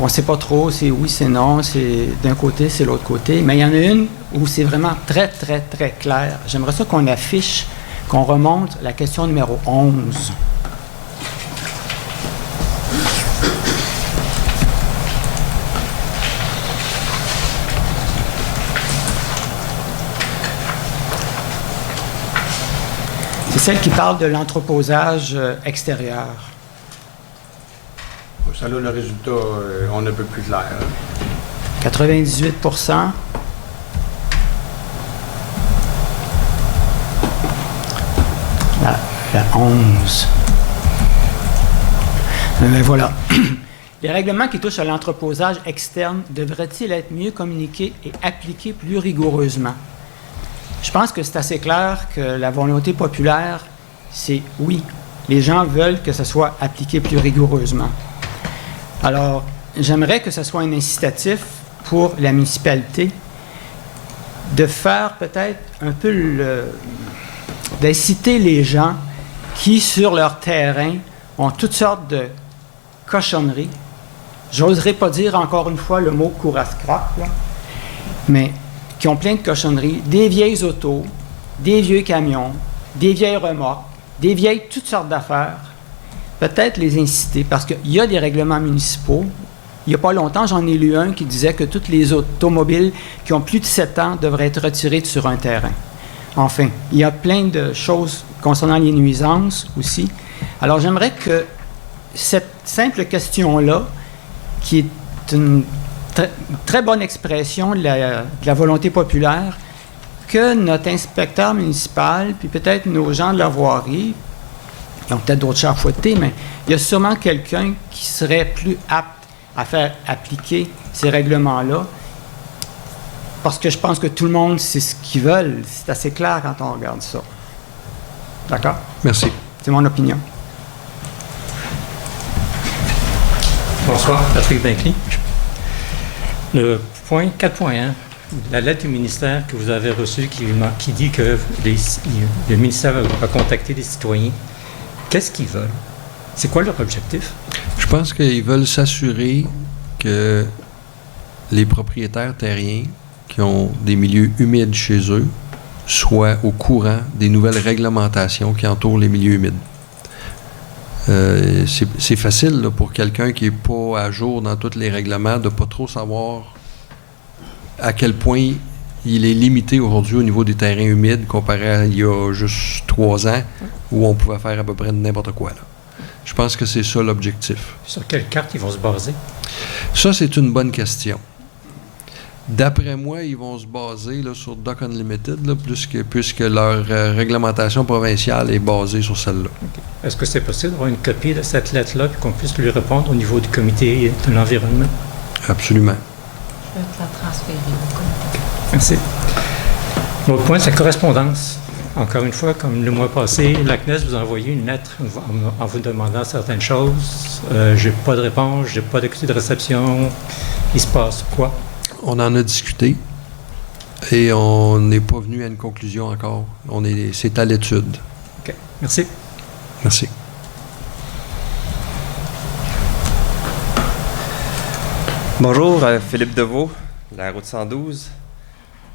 On ne sait pas trop, c'est oui, c'est non, c'est d'un côté, c'est l'autre côté. Mais il y en a une où c'est vraiment très, très, très clair. J'aimerais ça qu'on affiche, qu'on remonte la question numéro 11. C'est celle qui parle de l'entreposage extérieur. Ça, là, le résultat, on ne peut plus clair. Hein? 98 la 11. Mais voilà. Les règlements qui touchent à l'entreposage externe devraient-ils être mieux communiqués et appliqués plus rigoureusement? Je pense que c'est assez clair que la volonté populaire, c'est oui. Les gens veulent que ce soit appliqué plus rigoureusement. Alors, j'aimerais que ce soit un incitatif pour la municipalité de faire peut-être un peu d'inciter les gens qui, sur leur terrain, ont toutes sortes de cochonneries. J'oserais pas dire encore une fois le mot « courascrape », mais qui ont plein de cochonneries, des vieilles autos, des vieux camions, des vieilles remorques, des vieilles toutes sortes d'affaires. Peut-être les inciter, parce qu'il y a des règlements municipaux. Il n'y a pas longtemps, j'en ai lu un qui disait que toutes les automobiles qui ont plus de 7 ans devraient être retirées sur un terrain. Enfin, il y a plein de choses concernant les nuisances aussi. Alors, j'aimerais que cette simple question-là, qui est une très bonne expression de la volonté populaire, que notre inspecteur municipal, puis peut-être nos gens de la voirie, ils ont peut-être d'autres chats à fouetter, mais il y a sûrement quelqu'un qui serait plus apte à faire appliquer ces règlements-là, parce que je pense que tout le monde sait ce qu'ils veulent. C'est assez clair quand on regarde ça. D'accord? Merci. C'est mon opinion. Bonsoir, Patrick Binkley. Le point 4.1, la lettre du ministère que vous avez reçue qui dit que le ministère va contacter des citoyens. Qu'est-ce qu'ils veulent? C'est quoi leur objectif? Je pense qu'ils veulent s'assurer que les propriétaires terriens qui ont des milieux humides chez eux soient au courant des nouvelles réglementations qui entourent les milieux humides. C'est facile là, pour quelqu'un qui n'est pas à jour dans tous les règlements de ne pas trop savoir à quel point il est limité aujourd'hui au niveau des terrains humides comparé à il y a juste 3 ans où on pouvait faire à peu près n'importe quoi. Là. Je pense que c'est ça l'objectif. Sur quelle carte ils vont se baser? Ça, c'est une bonne question. D'après moi, ils vont se baser là, sur Dock Unlimited, là, puisque leur réglementation provinciale est basée sur celle-là. Okay. Est-ce que c'est possible d'avoir une copie de cette lettre-là et qu'on puisse lui répondre au niveau du comité de l'environnement? Absolument. Je vais te la transférer au comité. Merci. L'autre point, c'est la correspondance. Encore une fois, comme le mois passé, la CNES vous a envoyé une lettre en vous demandant certaines choses. J'ai pas de réponse, j'ai pas d'accusé de réception. Il se passe quoi? On en a discuté et on n'est pas venu à une conclusion encore. C'est à l'étude. OK. Merci. Merci. Bonjour, Philippe Deveau, la route 112.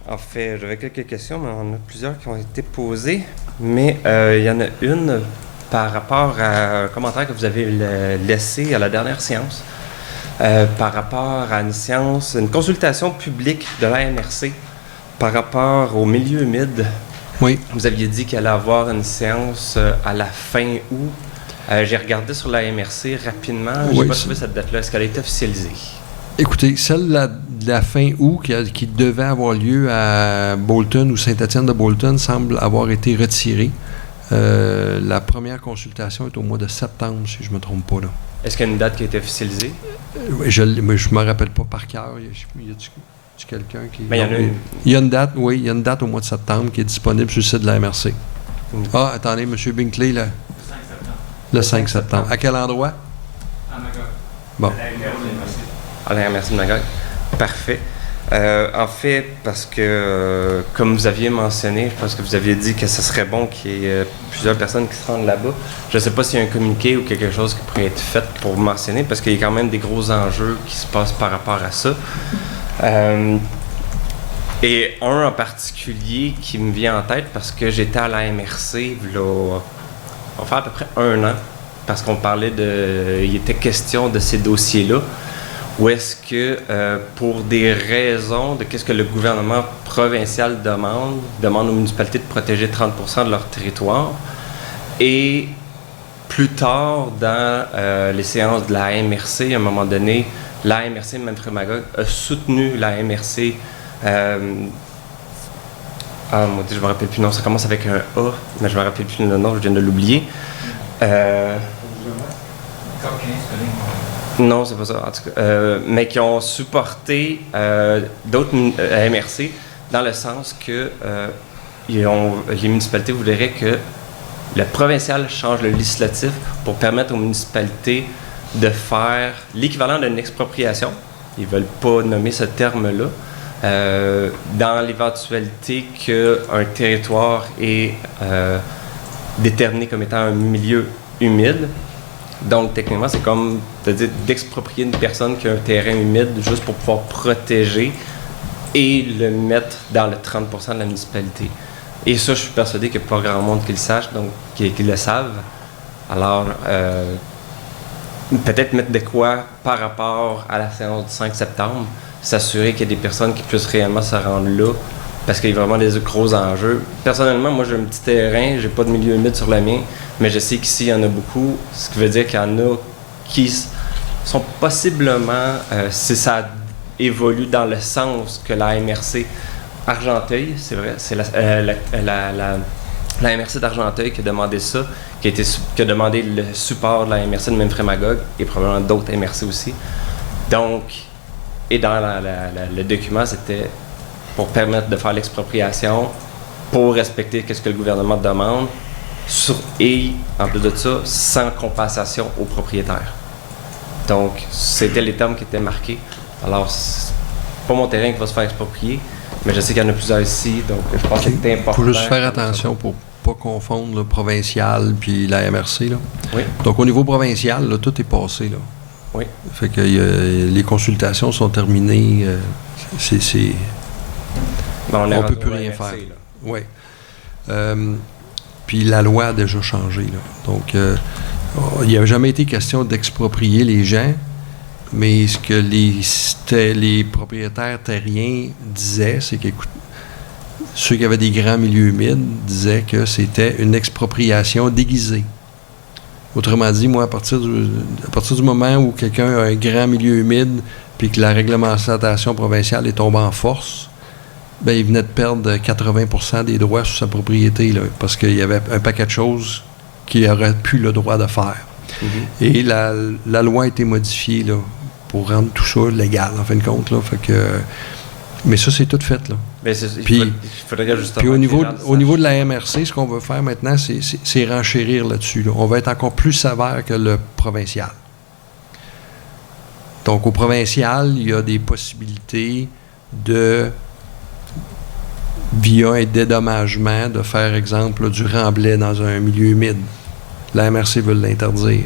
En fait, j'avais quelques questions, mais on en a plusieurs qui ont été posées. Mais il y en a une par rapport à un commentaire que vous avez laissé à la dernière séance, par rapport à une consultation publique de l'AMRC par rapport au milieu humide. Oui. Vous aviez dit qu'il allait avoir une séance à la fin août. J'ai regardé sur l'AMRC rapidement. Je n'ai pas trouvé cette date-là. Est-ce qu'elle a été officialisée? Écoutez, celle de la fin août qui devait avoir lieu à Bolton ou Saint-Étienne-de-Bolton semble avoir été retirée. La première consultation est au mois de septembre, si je ne me trompe pas. Là. Est-ce qu'il y a une date qui a été officialisée? Je ne me rappelle pas par cœur. Y a-t-il quelqu'un qui... Mais il y a une date, oui. Il y a une date au mois de septembre qui est disponible sur le site de la MRC. Ah, attendez, M. Binkley, le 5 septembre. Le 5 septembre. À quel endroit? À Magog. Bon. À la MRC de Magog. Parfait. En fait, parce que, comme vous aviez mentionné, je pense que vous aviez dit que ce serait bon qu'il y ait plusieurs personnes qui se rendent là-bas. Je ne sais pas s'il y a un communiqué ou quelque chose qui pourrait être fait pour mentionner, parce qu'il y a quand même des gros enjeux qui se passent par rapport à ça. Et un en particulier qui me vient en tête, parce que j'étais à la MRC, on va faire à peu près 1 an, parce qu'on parlait il était question de ces dossiers-là. Ou est-ce que, pour des raisons de qu'est-ce que le gouvernement provincial demande aux municipalités de protéger 30% de leur territoire, et plus tard, dans les séances de la MRC, à un moment donné, la MRC de Manfred-Magog a soutenu la MRC. Mon Dieu, je me rappelle plus le nom, ça commence avec un A, mais je me rappelle plus le nom, je viens de l'oublier. Non, c'est pas ça, en tout cas. Mais qui ont supporté d'autres MRC dans le sens que les municipalités voudraient que le provincial change le législatif pour permettre aux municipalités de faire l'équivalent d'une expropriation. Ils ne veulent pas nommer ce terme-là. Dans l'éventualité qu'un territoire est déterminé comme étant un milieu humide. Donc, techniquement, c'est comme d'exproprier une personne qui a un terrain humide juste pour pouvoir protéger et le mettre dans le 30% de la municipalité. Et ça, je suis persuadé qu'il n'y a pas grand monde qui le sache, donc qui le savent. Alors, peut-être mettre de quoi par rapport à la séance du 5 septembre, s'assurer qu'il y a des personnes qui puissent réellement se rendre là, parce qu'il y a vraiment des gros enjeux. Personnellement, moi, j'ai un petit terrain, j'ai pas de milieu humide sur le mien, mais je sais qu'ici, il y en a beaucoup, ce qui veut dire qu'il y en a qui sont possiblement, si ça évolue dans le sens que la MRC Argenteuil, c'est vrai, c'est la MRC d'Argenteuil qui a demandé ça, qui a demandé le support de la MRC de Manfred-Magog et probablement d'autres MRC aussi. Donc, et dans le document, c'était pour permettre de faire l'expropriation, pour respecter ce que le gouvernement demande, et en plus de ça, sans compensation aux propriétaires. Donc, c'était les termes qui étaient marqués. Alors, c'est pas mon terrain qui va se faire exproprier, mais je sais qu'il y en a plusieurs ici, donc je pense que c'est important. Il faut juste faire attention pour pas confondre le provincial puis la MRC. Là. Oui. Donc, au niveau provincial, là, tout est passé. Là. Oui. Fait que les consultations sont terminées. On ne peut plus rien faire. Oui. Puis la loi a déjà changé. Là. Donc, il n'y a jamais été question d'exproprier les gens, mais ce que les propriétaires terriens disaient, c'est que ceux qui avaient des grands milieux humides disaient que c'était une expropriation déguisée. Autrement dit, moi, à partir du moment où quelqu'un a un grand milieu humide puis que la réglementation provinciale est tombée en force, ben, il venait de perdre 80% des droits sur sa propriété, là, parce qu'il y avait un paquet de choses qu'il aurait plus le droit de faire. Mm-hmm. Et la loi a été modifiée là, pour rendre tout ça légal, en fin de compte. Là, fait que, mais ça, c'est tout fait. Là. Il faudrait justement... Puis au niveau de la MRC, ce qu'on veut faire maintenant, c'est renchérir là-dessus. Là. On va être encore plus sévère que le provincial. Donc, au provincial, il y a des possibilités via un dédommagement, de faire, exemple, là, du remblai dans un milieu humide. La MRC veut l'interdire.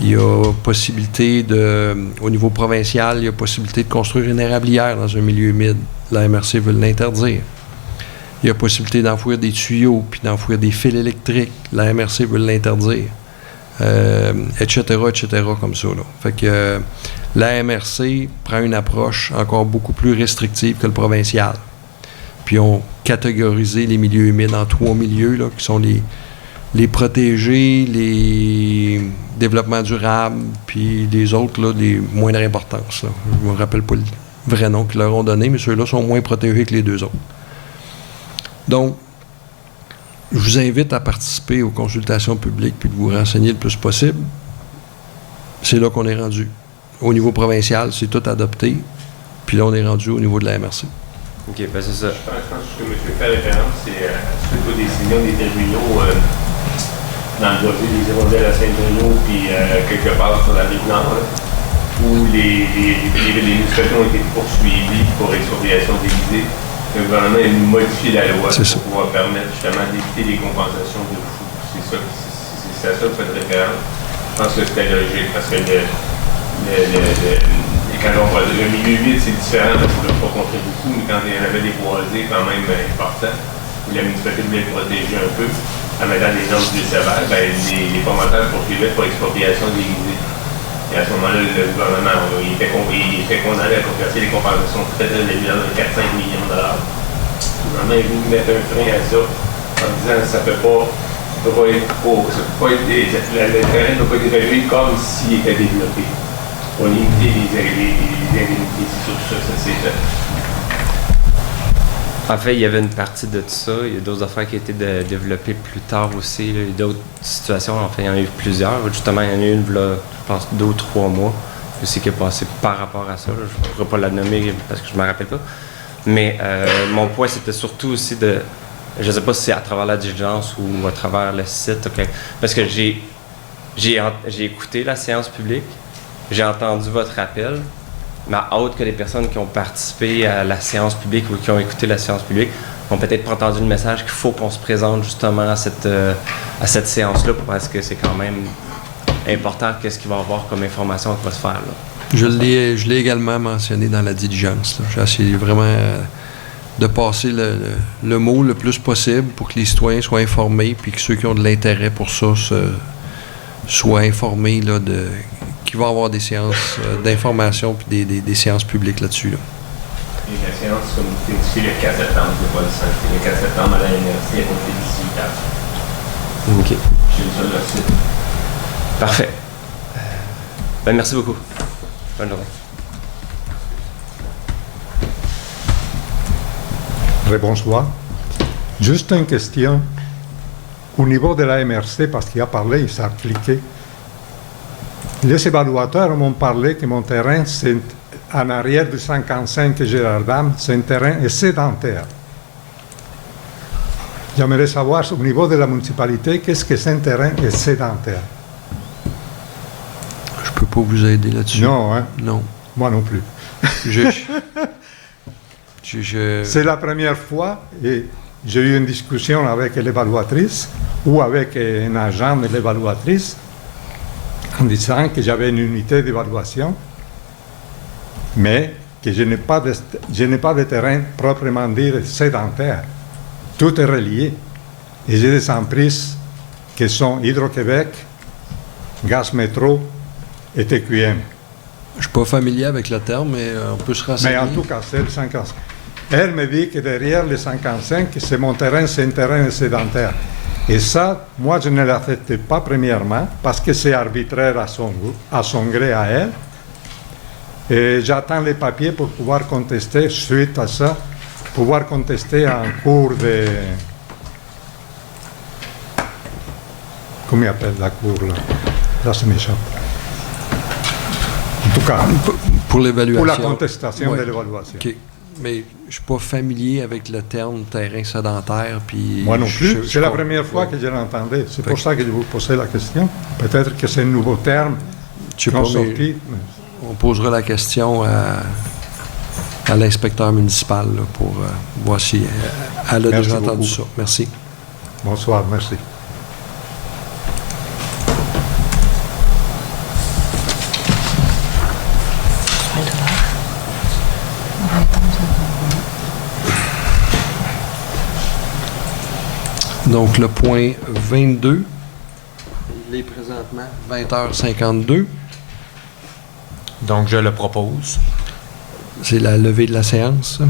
Il y a possibilité au niveau provincial, il y a possibilité de construire une érablière dans un milieu humide. La MRC veut l'interdire. Il y a possibilité d'enfouir des tuyaux puis d'enfouir des fils électriques. La MRC veut l'interdire. Etc., comme ça. Là. Fait que la MRC prend une approche encore beaucoup plus restrictive que le provincial. Puis on catégorisé les milieux humides en 3 milieux, là, qui sont les protégés, les développements durables, puis les autres, là, des moindre importance. Là. Je ne me rappelle pas le vrai nom qu'ils leur ont donné, mais ceux-là sont moins protégés que les deux autres. Donc, je vous invite à participer aux consultations publiques puis de vous renseigner le plus possible. C'est là qu'on est rendu. Au niveau provincial, c'est tout adopté. Puis là, on est rendu au niveau de la MRC. OK, ben c'est ça. Je pense que M. fait référence, c'est suite aux décisions des tribunaux dans le dossier des hirondelles à Saint-Bruno, puis quelque part sur la rive nord, là, où les municipalités ont été poursuivies pour expropriation déguisée. Le gouvernement a modifié la loi pour pouvoir permettre justement d'éviter les compensations de fous. C'est à ça que vous faites référence. Je pense que c'était logique parce que le milieu humide, c'est différent parce qu'on ne peut pas compter beaucoup, mais quand il y en avait des boisés quand même importants, où la municipalité voulait protéger un peu, en mettant des normes plus sévères, les promoteurs poursuivaient pour expropriation déguisée. Et à ce moment-là, le gouvernement il était condamné à compenser les compensations peut-être de 4-5 millions de dollars. Le gouvernement est venu mettre un frein à ça en disant que ça ne peut pas être le terrain ne peut pas être évalué comme s'il était développé. Pour limiter les indemnités, c'est sur ça. En fait, il y avait une partie de tout ça. Il y a d'autres affaires qui ont été développées plus tard aussi. Là. Il y a d'autres situations. En fait, il y en a eu plusieurs. Justement, il y en a eu une, là, je pense, 2 ou 3 mois aussi qui est passé par rapport à ça. Là. Je ne pourrais pas la nommer parce que je ne me rappelle pas. Mais mon point, c'était surtout aussi de... Je ne sais pas si c'est à travers la diligence ou à travers le site. Okay. Parce que j'ai écouté la séance publique. J'ai entendu votre appel. Mais autre que les personnes qui ont participé à la séance publique ou qui ont écouté la séance publique n'ont peut-être pas entendu le message qu'il faut qu'on se présente justement à cette séance-là parce que c'est quand même important qu'est-ce qu'il va y avoir comme information qui va se faire. Là. Je l'ai également mentionné dans la diligence. Là. J'ai essayé vraiment de passer le mot le plus possible pour que les citoyens soient informés puis que ceux qui ont de l'intérêt pour ça soient informés là, qu'il va y avoir des séances d'information puis des séances publiques là-dessus. Là. Et la séance, comme vous indiquez, le 4 septembre, c'est pas le 5. Le 4 septembre à la MRC, à compter du 18 OK. J'ai ça le site. Parfait. Merci beaucoup. Bonne journée. Bonsoir. Juste une question. Au niveau de la MRC, parce qu'il a parlé, il s'est appliqué. Les évaluateurs m'ont parlé que mon terrain, c'est en arrière du 55 Gérardam, c'est un terrain sédentaire. J'aimerais savoir, au niveau de la municipalité, qu'est-ce que c'est un terrain sédentaire? Je ne peux pas vous aider là-dessus. Non, hein? Non. Moi non plus. C'est la première fois et j'ai eu une discussion avec l'évaluatrice ou avec un agent de l'évaluatrice en disant que j'avais une unité d'évaluation, mais que je n'ai pas de terrain proprement dit sédentaire. Tout est relié. Et j'ai des emprises qui sont Hydro-Québec, Gaz Métro et TQM. Je ne suis pas familier avec le terme, mais on peut se renseigner. Mais en tout cas, c'est le 55. Elle me dit que derrière le 55, c'est mon terrain, c'est un terrain sédentaire. Et ça, moi, je ne l'accepte pas premièrement, parce que c'est arbitraire à son gré à elle. Et j'attends les papiers pour pouvoir contester, suite à ça, pouvoir contester en cours de... Comment il appelle la cour, là? Là, ça m'échappe. En tout cas, pour l'évaluation. Pour la contestation de l'évaluation. Okay. Mais je ne suis pas familier avec le terme terrain sédentaire. Puis moi non plus. C'est la première fois que je l'entendais. C'est pour ça que je vous posais la question. Peut-être que c'est un nouveau terme qui est sorti. on posera la question à l'inspecteur municipal là, pour voir si elle a Merci déjà entendu beaucoup. ça. Merci. Bonsoir, merci. Donc, le point 22, il est présentement 20h52. Donc, je le propose. C'est la levée de la séance.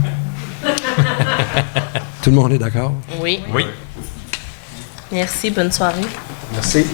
Tout le monde est d'accord? Oui. Oui. Merci, bonne soirée. Merci.